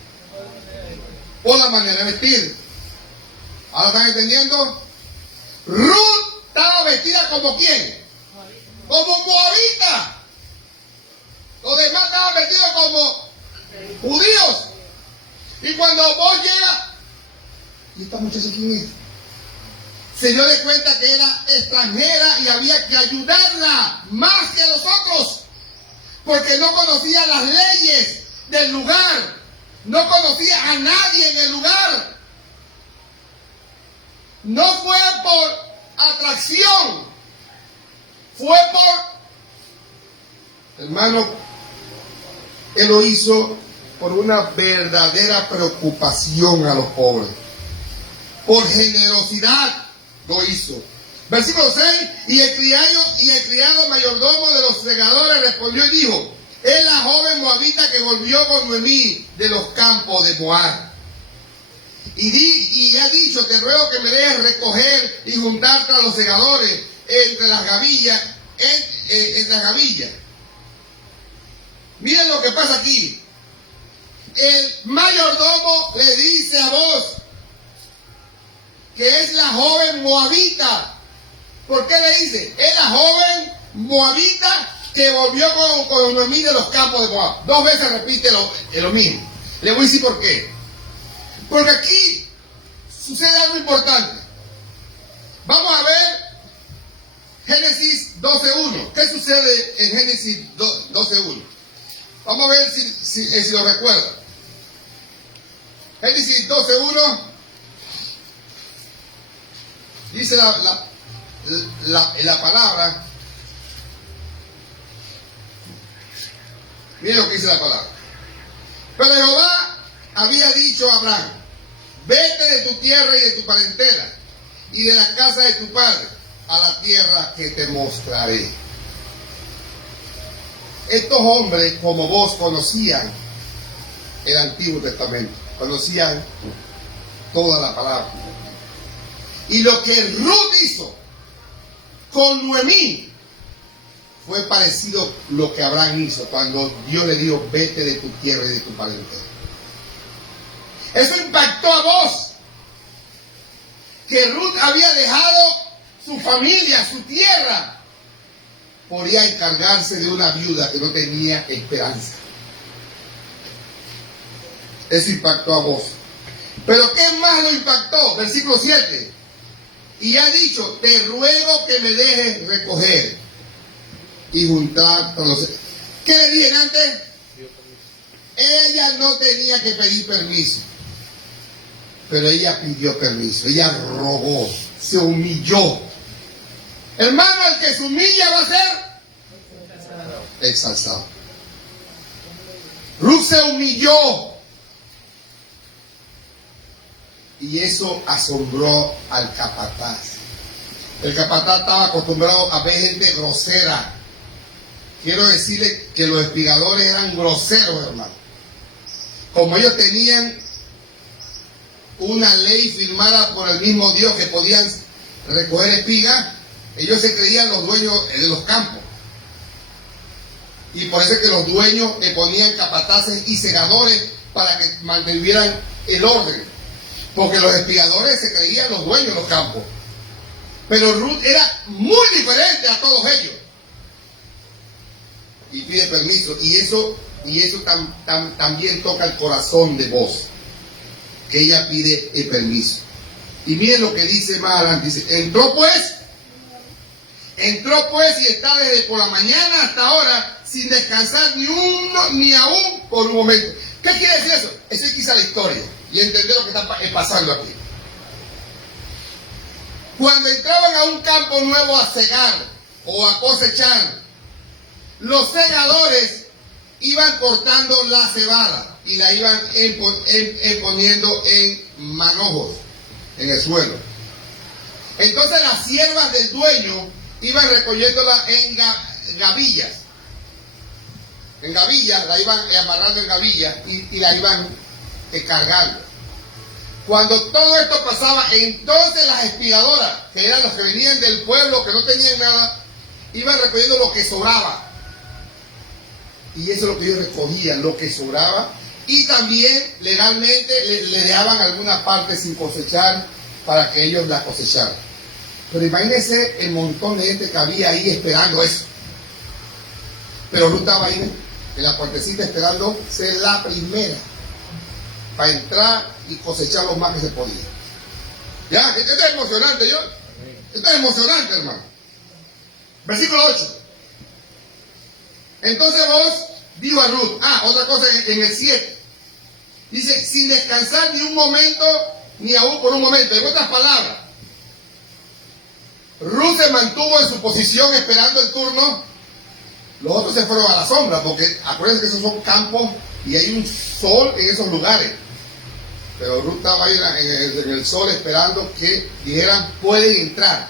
Por la manera de vestir. ¿Ahora están entendiendo? Ruth estaba vestida como ¿quién? Como moabita. Los demás estaban vestidos como judíos. Y cuando vos llegas, ¿y esta muchacha quién es? Se dio de cuenta que era extranjera y había que ayudarla más que los otros, porque no conocía las leyes del lugar, no conocía a nadie en el lugar. No fue por atracción, fue por, hermano, él lo hizo por una verdadera preocupación a los pobres. Por generosidad lo hizo. Versículo 6, y el criado mayordomo de los segadores respondió y dijo, es la joven moabita que volvió con Noemí de los campos de Moab. Y ha dicho, te ruego que me dejes recoger y juntar tras los segadores entre las gavillas, entre las gavillas. Miren lo que pasa aquí. El mayordomo le dice a vos que es la joven moabita. ¿Por qué le dice? Es la joven moabita que volvió con Noemí de los campos de Moab. 2 veces repite lo mismo. Le voy a decir por qué. Porque aquí sucede algo importante. Vamos a ver Génesis 12.1. ¿Qué sucede en Génesis 12.1? Vamos a ver si lo recuerdan. Génesis 12.1 dice la palabra. Miren lo que dice la palabra. Pero Jehová había dicho a Abraham, vete de tu tierra y de tu parentela y de la casa de tu padre a la tierra que te mostraré. Estos hombres, como vos, conocían el Antiguo Testamento, conocían toda la palabra. Y lo que Ruth hizo con Noemí fue parecido a lo que Abraham hizo cuando Dios le dijo, vete de tu tierra y de tu parentela. Eso impactó a vos, que Ruth había dejado su familia, su tierra, por ir a encargarse de una viuda que no tenía esperanza. Eso impactó a vos. Pero ¿qué más lo impactó? Versículo 7. Y ha dicho, te ruego que me dejes recoger y juntar con los... ¿Qué le dije antes? Ella no tenía que pedir permiso, pero ella pidió permiso, ella rogó, se humilló. Hermano, el que se humilla va a ser exaltado. Ruth se humilló y eso asombró al capataz. El capataz estaba acostumbrado a ver gente grosera. Quiero decirle que los espigadores eran groseros, hermano. Como ellos tenían una ley firmada por el mismo Dios que podían recoger espigas, ellos se creían los dueños de los campos. Y por eso es que los dueños le ponían capataces y segadores para que mantuvieran el orden. Porque los espigadores se creían los dueños de los campos. Pero Ruth era muy diferente a todos ellos. Y pide permiso. Y eso también toca el corazón de vos. Que ella pide el permiso. Y miren lo que dice más adelante. Dice, entró pues y está desde por la mañana hasta ahora sin descansar ni aún por un momento. ¿Qué quiere decir eso? Esa es quizá la historia y entender lo que está pasando aquí. Cuando entraban a un campo nuevo a cegar o a cosechar, los segadores iban cortando la cebada y la iban poniendo en manojos en el suelo. Entonces las siervas del dueño iban recogiéndola en gavillas. En gavillas, la iban amarrando en gavillas y la iban cargando. Cuando todo esto pasaba, entonces las espigadoras, que eran los que venían del pueblo, que no tenían nada, iban recogiendo lo que sobraba. Y eso es lo que ellos recogían, lo que sobraba. Y también legalmente le dejaban alguna parte sin cosechar para que ellos la cosecharan. Pero imagínense el montón de gente que había ahí esperando eso. Pero Ruth estaba ahí en la puertecita esperando ser la primera para entrar y cosechar lo más que se podía. Ya, esto es emocionante, yo. Esto es emocionante, hermano. Versículo 8. Entonces vos dijo a Ruth, otra cosa en el 7. Dice, sin descansar ni un momento, ni aún por un momento. En otras palabras, Ruth se mantuvo en su posición esperando el turno. Los otros se fueron a la sombra, porque acuérdense que esos son campos y hay un sol en esos lugares. Pero Ruth estaba ahí en el sol esperando que dijeran, pueden entrar.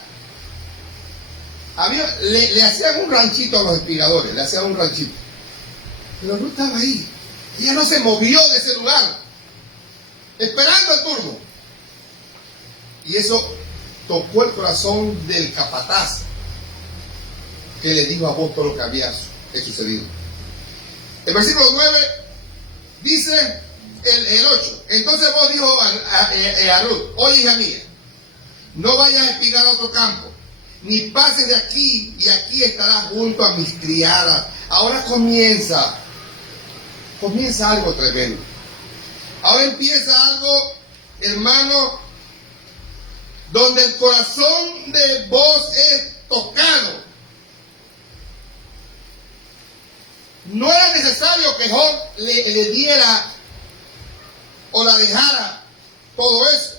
Le hacían un ranchito a los espigadores, le hacían un ranchito. Pero Ruth estaba ahí. Ella no se movió de ese lugar, esperando el turno. Y eso tocó el corazón del capataz, que le dijo a vos todo lo que había sucedido. El versículo 9 dice el 8. Entonces vos dijo a Ruth, oye hija mía, no vayas a espigar a otro campo, ni pases de aquí, y aquí estarás junto a mis criadas. Ahora comienza algo tremendo. Ahora empieza algo, hermano, donde el corazón de vos es tocado. No era necesario que Job le diera o la dejara todo eso,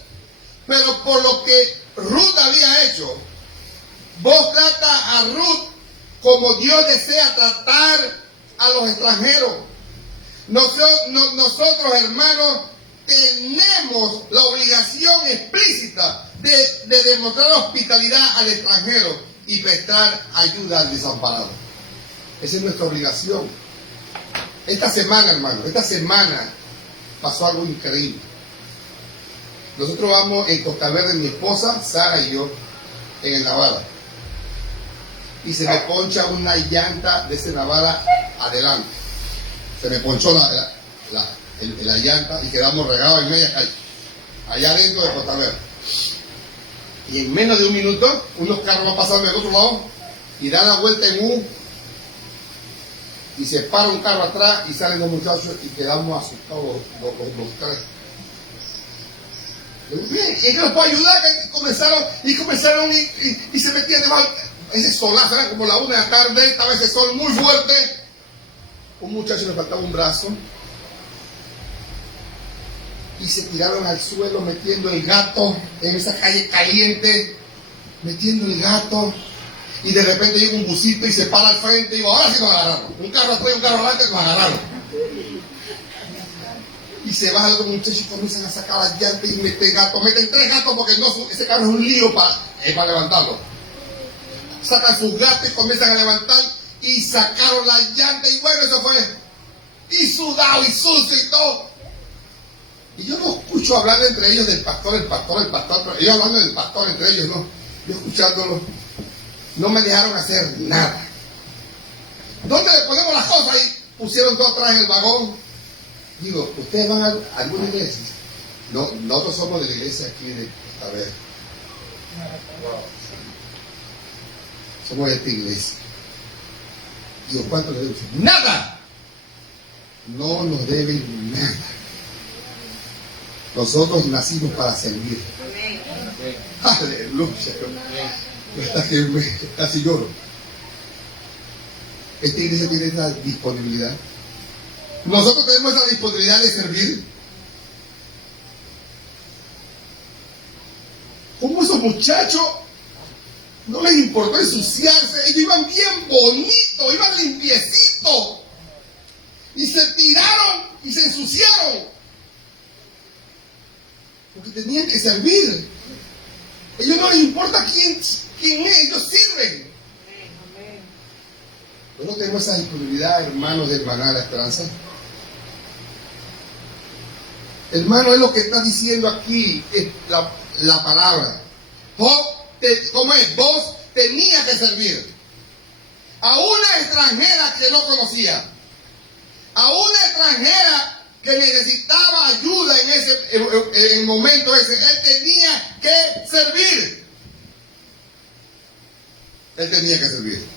pero por lo que Ruth había hecho, vos trata a Ruth como Dios desea tratar a los extranjeros. Nosotros, hermanos, tenemos la obligación explícita de demostrar hospitalidad al extranjero y prestar ayuda al desamparado. Esa es nuestra obligación. Esta semana pasó algo increíble. Nosotros vamos en Costa Verde, mi esposa, Sara y yo, en el Navala. Y se me poncha una llanta de ese Navala adelante. Se me ponchó la llanta y quedamos regados en media calle, allá adentro de Costa Verde. Y en menos de un minuto, unos carros van pasando del otro lado y dan la vuelta en U. Y se para un carro atrás y salen los muchachos y quedamos asustados los tres. Bien, ¿y qué nos puede ayudar? Y comenzaron y se metían debajo. Ese solazo era como la 1 de la tarde, estaba ese sol muy fuerte. Un muchacho le faltaba un brazo y se tiraron al suelo metiendo el gato en esa calle caliente, metiendo el gato. Y de repente llega un busito y se para al frente y digo, ahora sí nos agarraron. Un carro atrás y un carro adelante nos agarraron. Y se bajan los muchachos y comienzan a sacar las llantas y meten 3 gatos porque ese carro es un lío para levantarlo. sacan sus gatos y comienzan a levantar y sacaron la llanta y bueno, eso fue. Y sudado y sucio y todo. Y yo no escucho hablar entre ellos del pastor, pero ellos hablando del pastor entre ellos, no. Yo escuchándolo, no me dejaron hacer nada. ¿Dónde le ponemos las cosas? Y pusieron todo atrás en el vagón. Digo, ¿ustedes van a alguna iglesia? No, nosotros somos de la iglesia aquí de esta vez. Somos de esta iglesia. Digo, ¿cuánto le debo? ¡Nada! No nos deben nada. Nosotros nacimos para servir. Aleluya. Hasta que casi lloro. Esta iglesia tiene esa disponibilidad. Nosotros tenemos esa disponibilidad de servir. Como esos muchachos no les importó ensuciarse, ellos iban bien bonitos, iban limpiecitos. Y se tiraron y se ensuciaron. Porque tenían que servir. A ellos no les importa quién es, ellos sirven. ¿No tenemos esa disponibilidad, hermanos, de hermanar la esperanza? Hermano, es lo que está diciendo aquí, es la palabra. ¿Cómo es? Vos tenías que servir a una extranjera que no conocía, a una extranjera que necesitaba ayuda en el momento ese. Él tenía que servir. Él tenía que servir.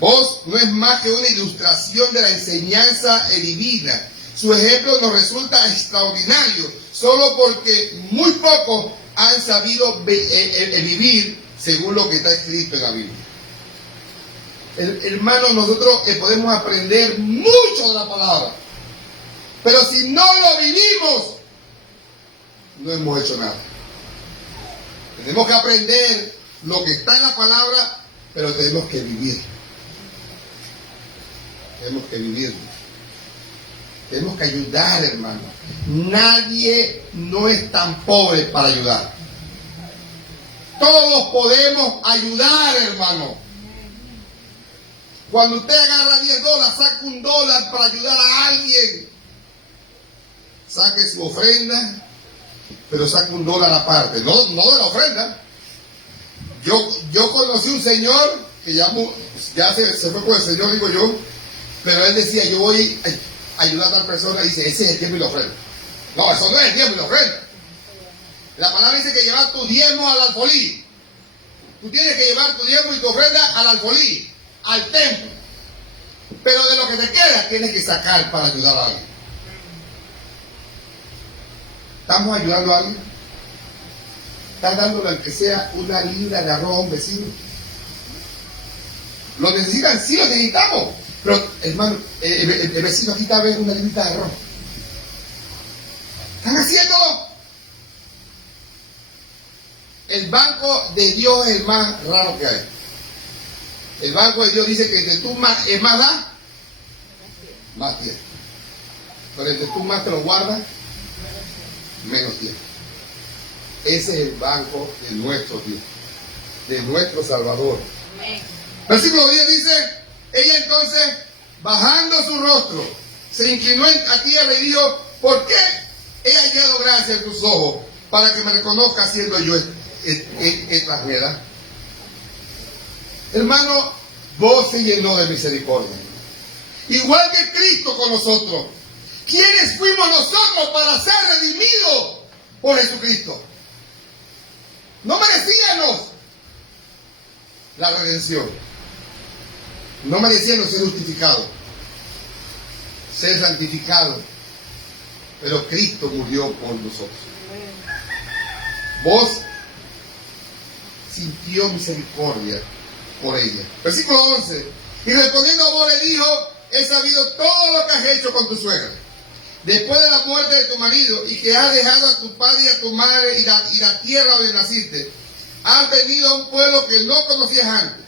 Vos no es más que una ilustración de la enseñanza divina. Su ejemplo nos resulta extraordinario, solo porque muy pocos han sabido vivir según lo que está escrito en la Biblia. Hermanos, nosotros podemos aprender mucho de la palabra, pero si no lo vivimos, no hemos hecho nada. Tenemos que aprender lo que está en la palabra, pero tenemos que vivir. Tenemos que vivir. Tenemos que ayudar, hermano. Nadie no es tan pobre para ayudar. Todos podemos ayudar, hermano. Cuando usted agarra $10, saca $1 para ayudar a alguien. Saque su ofrenda, pero saque $1 aparte. No de la ofrenda. Yo conocí un señor que ya se fue con el Señor, digo yo. Pero él decía, yo voy a ayudar a tal persona, y dice, ese es el diezmo y la ofrenda. No, eso no es el diezmo y la ofrenda. La palabra dice que llevar tu diezmo al alfolí. Tú tienes que llevar tu diezmo y tu ofrenda al alfolí, al templo. Pero de lo que te queda, tienes que sacar para ayudar a alguien. ¿Estamos ayudando a alguien? ¿Estás dándole aunque sea una libra de arroz a un vecino? ¿Lo necesitan? Sí, lo necesitamos. Pero, hermano, el vecino aquí está viendo una librita de arroz. ¿Están haciendo? El banco de Dios es el más raro que hay. El banco de Dios dice que entre tú más da, más tienes. Pero entre tú más te lo guardas, menos tienes. Ese es el banco de nuestro Dios, de nuestro Salvador. Versículo 10 dice, ella entonces, bajando su rostro, se inclinó a tierra y dijo, ¿por qué he hallado gracia en tus ojos para que me reconozca siendo yo extranjera? Hermano, vos se llenó de misericordia. Igual que Cristo con nosotros. ¿Quiénes fuimos nosotros para ser redimidos por Jesucristo? No merecíamos la redención. No merecíamos ser justificados, ser santificados. Pero Cristo murió por nosotros. Vos sintió misericordia por ella. Versículo 11. Y respondiendo a vos le dijo, he sabido todo lo que has hecho con tu suegra, después de la muerte de tu marido, y que has dejado a tu padre y a tu madre y la tierra donde naciste. Has venido a un pueblo que no conocías antes.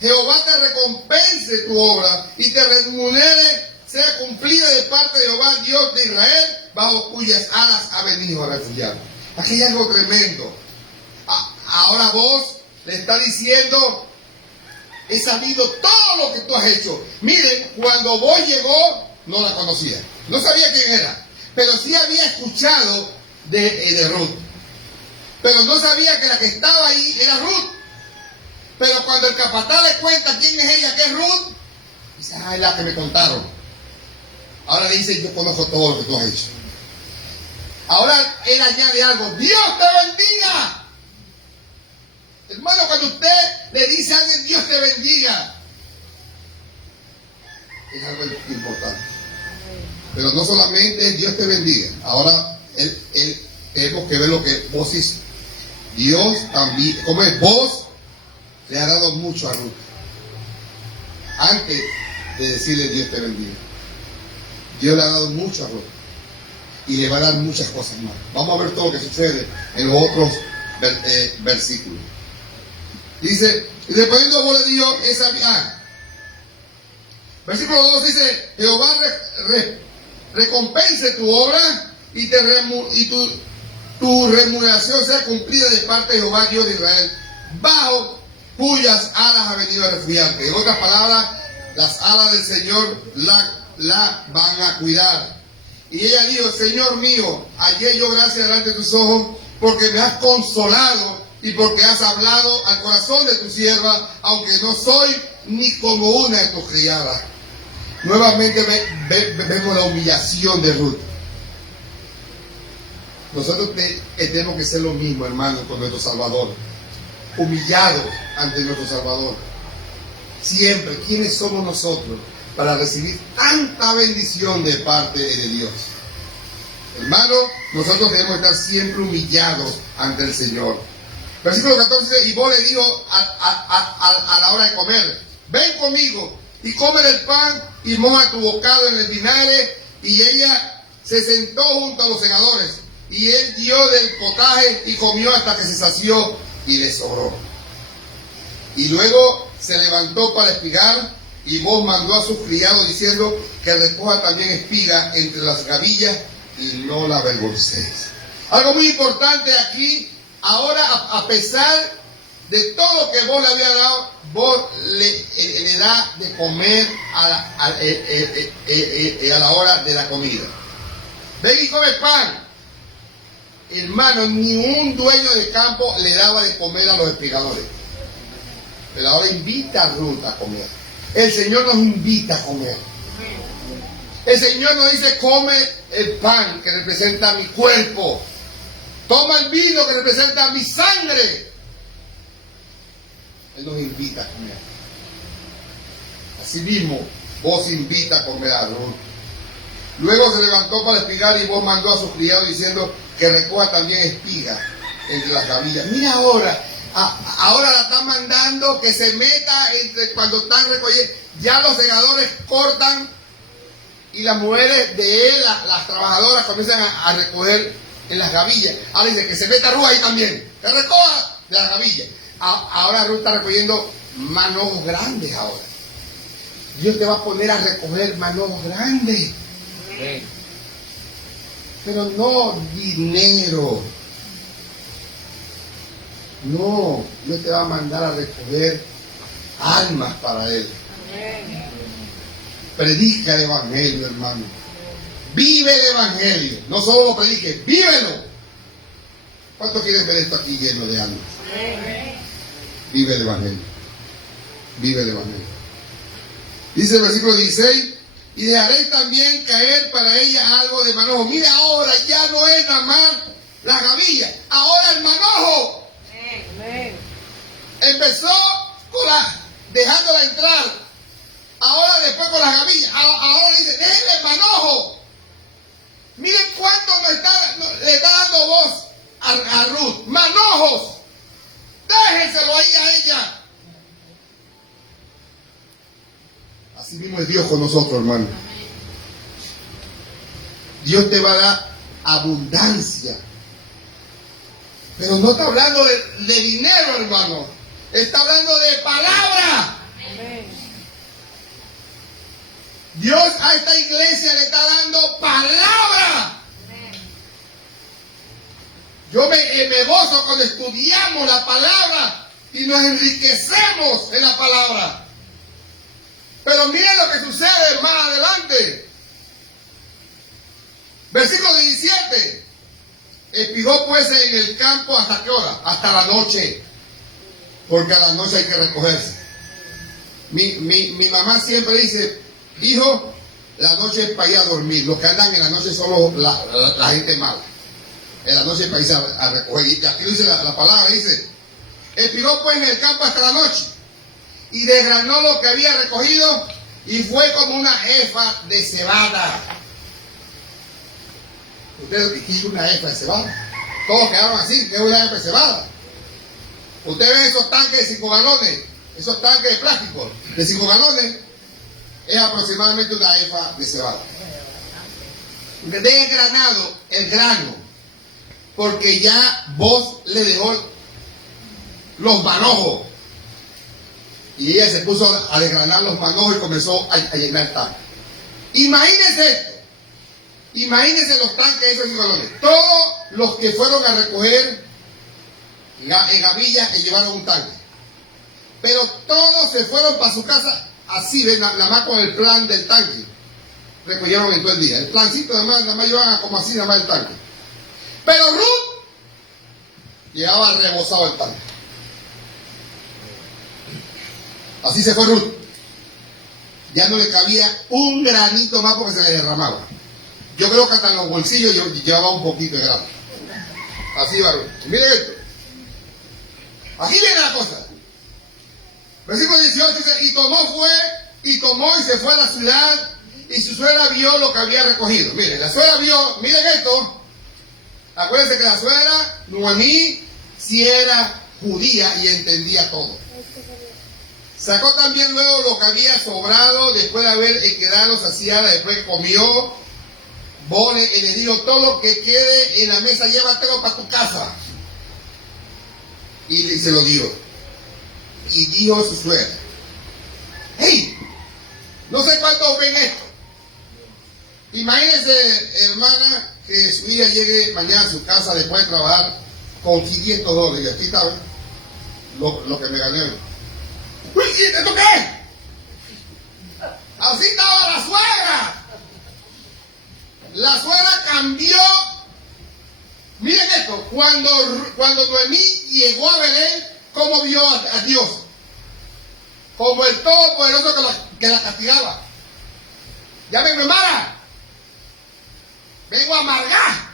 Jehová te recompense tu obra y te remunere, sea cumplida de parte de Jehová, Dios de Israel, bajo cuyas alas ha venido a refugiar. Aquí hay algo tremendo. ahora vos le está diciendo, he sabido todo lo que tú has hecho. Miren, cuando vos llegó, no la conocía. No sabía quién era. Pero sí había escuchado de Ruth. Pero no sabía que la que estaba ahí era Ruth. Pero cuando el capataz le cuenta quién es ella, que es Ruth, dice, ah, es la que me contaron. Ahora le dice, yo conozco todo lo que tú has hecho. Ahora él añade algo, Dios te bendiga. Hermano, cuando usted le dice a alguien, Dios te bendiga, es algo importante. Pero no solamente Dios te bendiga. Ahora tenemos que ver lo que vos hiciste. Dios también, como es vos, le ha dado mucho a Ruth. Antes de decirle Dios te bendiga. Dios le ha dado mucho a Ruth. Y le va a dar muchas cosas más. Vamos a ver todo lo que sucede en los otros versículos. Dice, y respondiendo vos le dijo esa... Versículo 2 dice, Jehová recompense tu obra y tu remuneración sea cumplida de parte de Jehová Dios de Israel, bajo cuyas alas ha venido a refugiarte. En otras palabras, las alas del Señor la van a cuidar. Y ella dijo, Señor mío, hallé yo gracia delante de tus ojos, porque me has consolado y porque has hablado al corazón de tu sierva, aunque no soy ni como una de tus criadas. Nuevamente vemos la humillación de Ruth. Nosotros tenemos que ser lo mismo, hermano, con nuestro Salvador. Humillados ante nuestro Salvador. Siempre, ¿quiénes somos nosotros para recibir tanta bendición de parte de Dios? Hermano, nosotros debemos estar siempre humillados ante el Señor. Versículo 14 dice, y vos le dijo a la hora de comer, ven conmigo y come del pan y moja tu bocado en el vinagre. Y ella se sentó junto a los segadores y él dio del potaje y comió hasta que se sació y le sobró. Y luego se levantó para espigar, y vos mandó a sus criados diciendo que recoja también espiga entre las gavillas y no la avergoncéis. Algo muy importante aquí, ahora a pesar de todo lo que vos le había dado, vos le da de comer a la hora de la comida. Ven y come pan. Hermano, ni un dueño de campo le daba de comer a los espigadores. Pero ahora invita a Ruth a comer. El Señor nos invita a comer. El Señor nos dice, come el pan que representa mi cuerpo. Toma el vino que representa mi sangre. Él nos invita a comer. Así mismo, vos invita a comer a Ruth. Luego se levantó para espigar y vos mandó a sus criados diciendo que recoja también espiga entre las gavillas. Mira ahora. Ahora la están mandando que se meta entre cuando están recogiendo. Ya los segadores cortan y las mujeres de él, las trabajadoras, comienzan a recoger en las gavillas. Ahora dice que se meta Ruth ahí también, que recoja de las gavillas. Ahora Ruth está recogiendo manojos grandes ahora. Dios te va a poner a recoger manojos grandes. Pero no dinero. No, Dios te va a mandar a recoger almas para Él. Predica el Evangelio, hermano. Vive el Evangelio. No solo lo predique, vívelo. ¿Cuántos quieren ver esto aquí lleno de almas? Vive el Evangelio. Vive el Evangelio. Dice el versículo 16, y dejaré también caer para ella algo de manojo. Mira ahora, ya no es nada más la gavilla, ahora el manojo. Empezó con dejándola entrar. Ahora después con las gavillas. Ahora dice, déjenle el manojo. Miren cuánto le está dando voz a Ruth. Manojos. Déjenselo ahí a ella. Así mismo es Dios con nosotros, hermano. Dios te va a dar abundancia. Pero no está hablando de dinero, hermano. Está hablando de palabra. Dios a esta iglesia le está dando palabra. Yo Yo me gozo cuando estudiamos la palabra y nos enriquecemos en la palabra. Pero miren lo que sucede más adelante. Versículo 17. Espigó pues en el campo ¿hasta qué hora? Hasta la noche. Porque a la noche hay que recogerse. Mi mamá siempre dice, hijo, la noche es para ir a dormir. Los que andan en la noche son la gente mala. En la noche es para irse a recoger. Y aquí dice la palabra, dice, espigó pues en el campo hasta la noche. Y desgranó lo que había recogido y fue como una efa de cebada. ¿Ustedes quieren una efa de cebada? Todos quedaron así, que es una efa de cebada. Ustedes ven esos tanques de 5 galones, esos tanques de plástico de 5 galones, es aproximadamente una efa de cebada. Desgranado el grano, porque ya vos le dejó los manojos. Y ella se puso a desgranar los manojos y comenzó a llenar el tanque. Imagínense esto. Imagínense los tanques de esos 5 galones. Todos los que fueron a recoger en gavillas y llevaron un tanque. Pero todos se fueron para su casa así, nada más con el plan del tanque. Recogieron en todo el día. El plancito nada más llevaban como así, nada más el tanque. Pero Ruth llevaba rebosado el tanque. Así se fue Ruth. Ya no le cabía un granito más porque se le derramaba. Yo creo que hasta en los bolsillos yo llevaba un poquito de grano. Así va Ruth. Miren esto. Aquí viene la cosa. Versículo 18 dice, y tomó y se fue a la ciudad, y su suegra vio lo que había recogido. Miren, la suegra vio, miren esto. Acuérdense que la suegra, Noemí, si era judía y entendía todo. Sacó también luego lo que había sobrado después de haber quedado saciada, después que comió. Y le dijo, todo lo que quede en la mesa, llévatelo para tu casa. Y se lo dio. Y dijo a su suegra, hey, no sé cuántos ven esto. Imagínense, hermana, que su hija llegue mañana a su casa después de trabajar con $500. Y aquí está, ¿ven? Lo que me gané. Uy, ¿esto qué es? Así estaba la suegra. La suegra cambió. Miren esto, cuando Noemí llegó a Belén, ¿cómo vio a Dios? Como el Todopoderoso que la castigaba. Ya ven, hermana, vengo a amargar.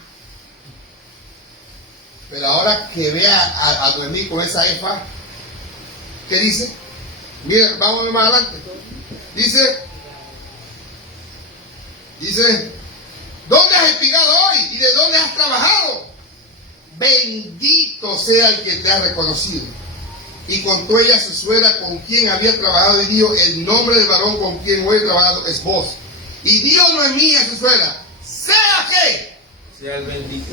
Pero ahora que vea a Noemí con esa efa, ¿qué dice? Miren, vamos a ver más adelante. Dice, ¿dónde has espigado hoy? ¿Y de dónde has trabajado? Bendito sea el que te ha reconocido. Y contó ella a su suegra con quien había trabajado y dijo, el nombre del varón con quien hoy he trabajado es vos. Y dijo Noemí a su suegra, ¿sea qué? Sea el bendito.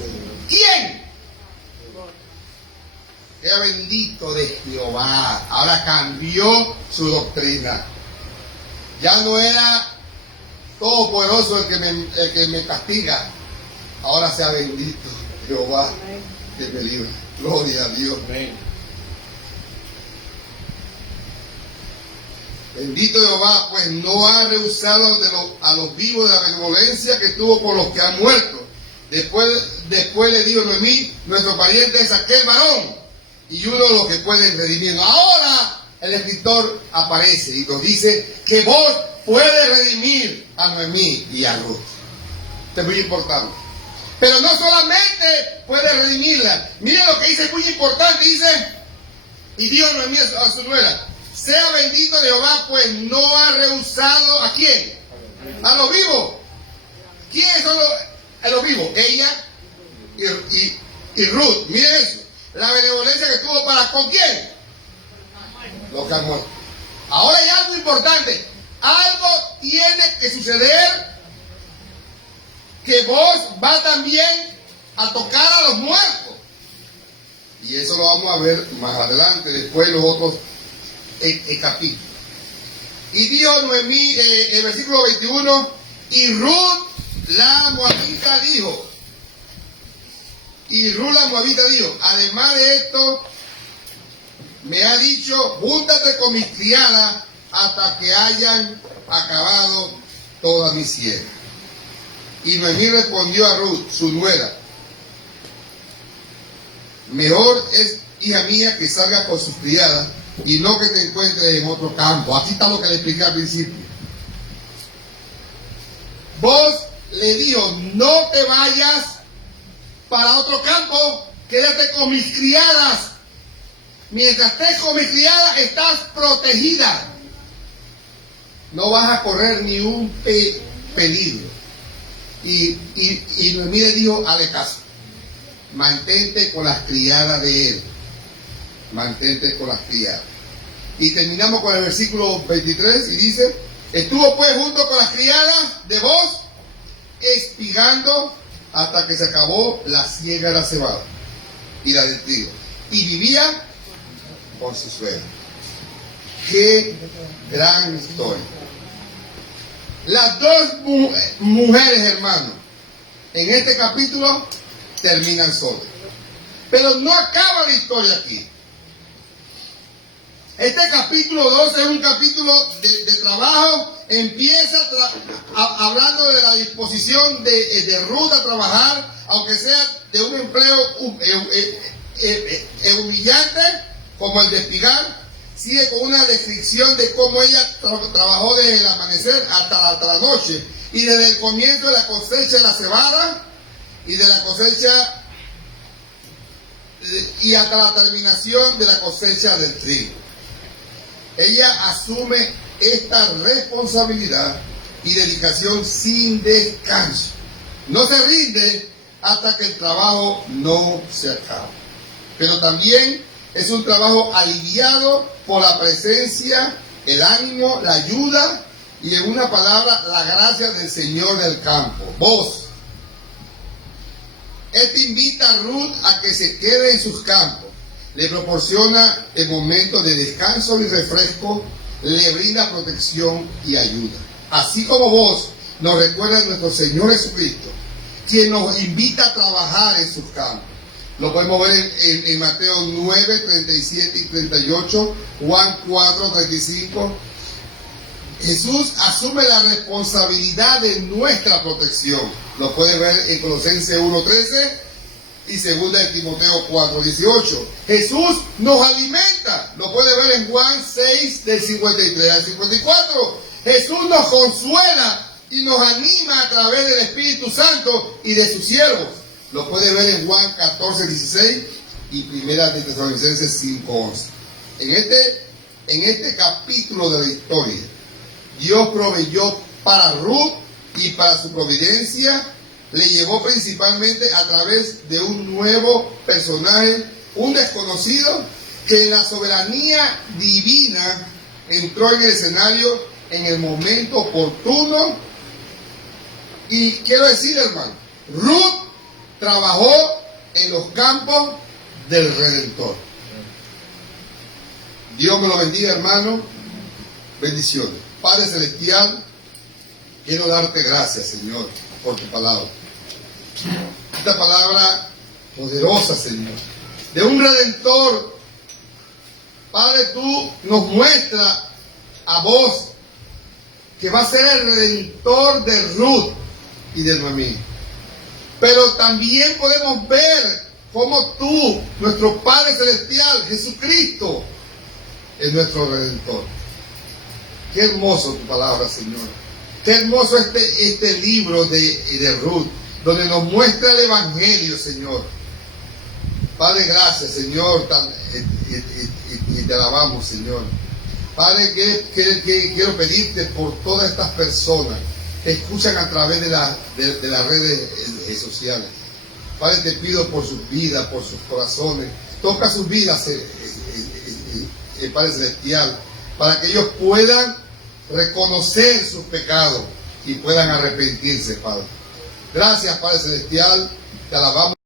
¿Quién? Sea bendito de Jehová. Ahora cambió su doctrina. Ya no era todopoderoso el que me castiga. Ahora sea bendito Jehová que me libra. Gloria a Dios. Amén. Bendito Jehová, pues no ha rehusado a los vivos de la benevolencia que tuvo con los que han muerto. Después le dijo Noemí, nuestro pariente es aquel varón, y uno de los que pueden redimirnos. Ahora el escritor aparece y nos dice que vos puedes redimir a Noemí y a Ruth. Esto es muy importante. Pero no solamente puede redimirla. Miren lo que dice, es muy importante. Dice, y dijo Noemí a su nuera, sea bendito Jehová, pues no ha rehusado ¿a quién? A los vivos. ¿Quiénes son los vivos? Ella y Ruth. Miren eso. La benevolencia que tuvo para ¿con quién? Los que han muerto. Ahora hay algo importante. Algo tiene que suceder, que vos va también a tocar a los muertos. Y eso lo vamos a ver más adelante, después los otros capítulos. Y dijo Noemí, el versículo 21, y Ruth la moabita dijo, Y Ruth la moabita dijo, además de esto, me ha dicho, júntate con mis criadas hasta que hayan acabado toda mi siega. Y Noemí respondió a Ruth, su nuera, mejor es, hija mía, que salgas con sus criadas y no que te encuentres en otro campo. Aquí está lo que le expliqué al principio. Vos le dijo, no te vayas para otro campo, quédate con mis criadas. Mientras estés con mis criadas, estás protegida. No vas a correr ni un peligro. Y Noemí le dijo, hazle caso. Mantente con las criadas de él. Mantente con las criadas. Y terminamos con el versículo 23 y dice, estuvo pues junto con las criadas de vos, espigando hasta que se acabó la siega de la cebada y la del trigo. Y vivía con su suegra. Qué gran historia. Las dos mujeres, hermanos, en este capítulo terminan solas. Pero no acaba la historia aquí. Este capítulo 2 es un capítulo de trabajo. Empieza hablando de la disposición de Ruth a trabajar, aunque sea de un empleo humillante, como el de espigar. Sigue con una descripción de cómo ella trabajó desde el amanecer hasta la noche, y desde el comienzo de la cosecha de la cebada y de la cosecha y hasta la terminación de la cosecha del trigo. Ella asume esta responsabilidad y dedicación sin descanso. No se rinde hasta que el trabajo no se acabe. Pero también es un trabajo aliviado por la presencia, el ánimo, la ayuda y, en una palabra, la gracia del Señor del campo. Vos. Él te invita a Ruth a que se quede en sus campos. Le proporciona el momento de descanso y refresco, le brinda protección y ayuda. Así como vos, nos recuerda nuestro Señor Jesucristo, quien nos invita a trabajar en sus campos. Lo podemos ver en Mateo 9, 37 y 38, Juan 4, 35. Jesús asume la responsabilidad de nuestra protección. Lo puede ver en Colosenses 1, 13 y 2 de Timoteo 4, 18. Jesús nos alimenta. Lo puede ver en Juan 6, del 53 al 54. Jesús nos consuela y nos anima a través del Espíritu Santo y de sus siervos. Lo puede ver en Juan 14, 16 y 1 de Tesalonicenses 5, 11. En este capítulo de la historia, Dios proveyó para Ruth, y para su providencia le llevó principalmente a través de un nuevo personaje, un desconocido, que en la soberanía divina entró en el escenario en el momento oportuno. Y quiero decir, hermano, Ruth trabajó en los campos del Redentor. Dios me lo bendiga, hermano. Bendiciones. Padre Celestial, quiero darte gracias, Señor, por tu palabra. Esta palabra poderosa, Señor, de un Redentor. Padre, tú nos muestras a vos que va a ser el Redentor de Ruth y de Noemí. Pero también podemos ver cómo tú, nuestro Padre Celestial, Jesucristo, es nuestro Redentor. Qué hermoso tu palabra, Señor. Qué hermoso este libro de Ruth, donde nos muestra el Evangelio, Señor. Padre, gracias, Señor, y te alabamos, Señor. Padre, quiero pedirte por todas estas personas que escuchan a través de las redes sociales. Padre, te pido por sus vidas, por sus corazones. Toca sus vidas, Padre Celestial, para que ellos puedan reconocer sus pecados y puedan arrepentirse, Padre. Gracias, Padre Celestial. Te alabamos.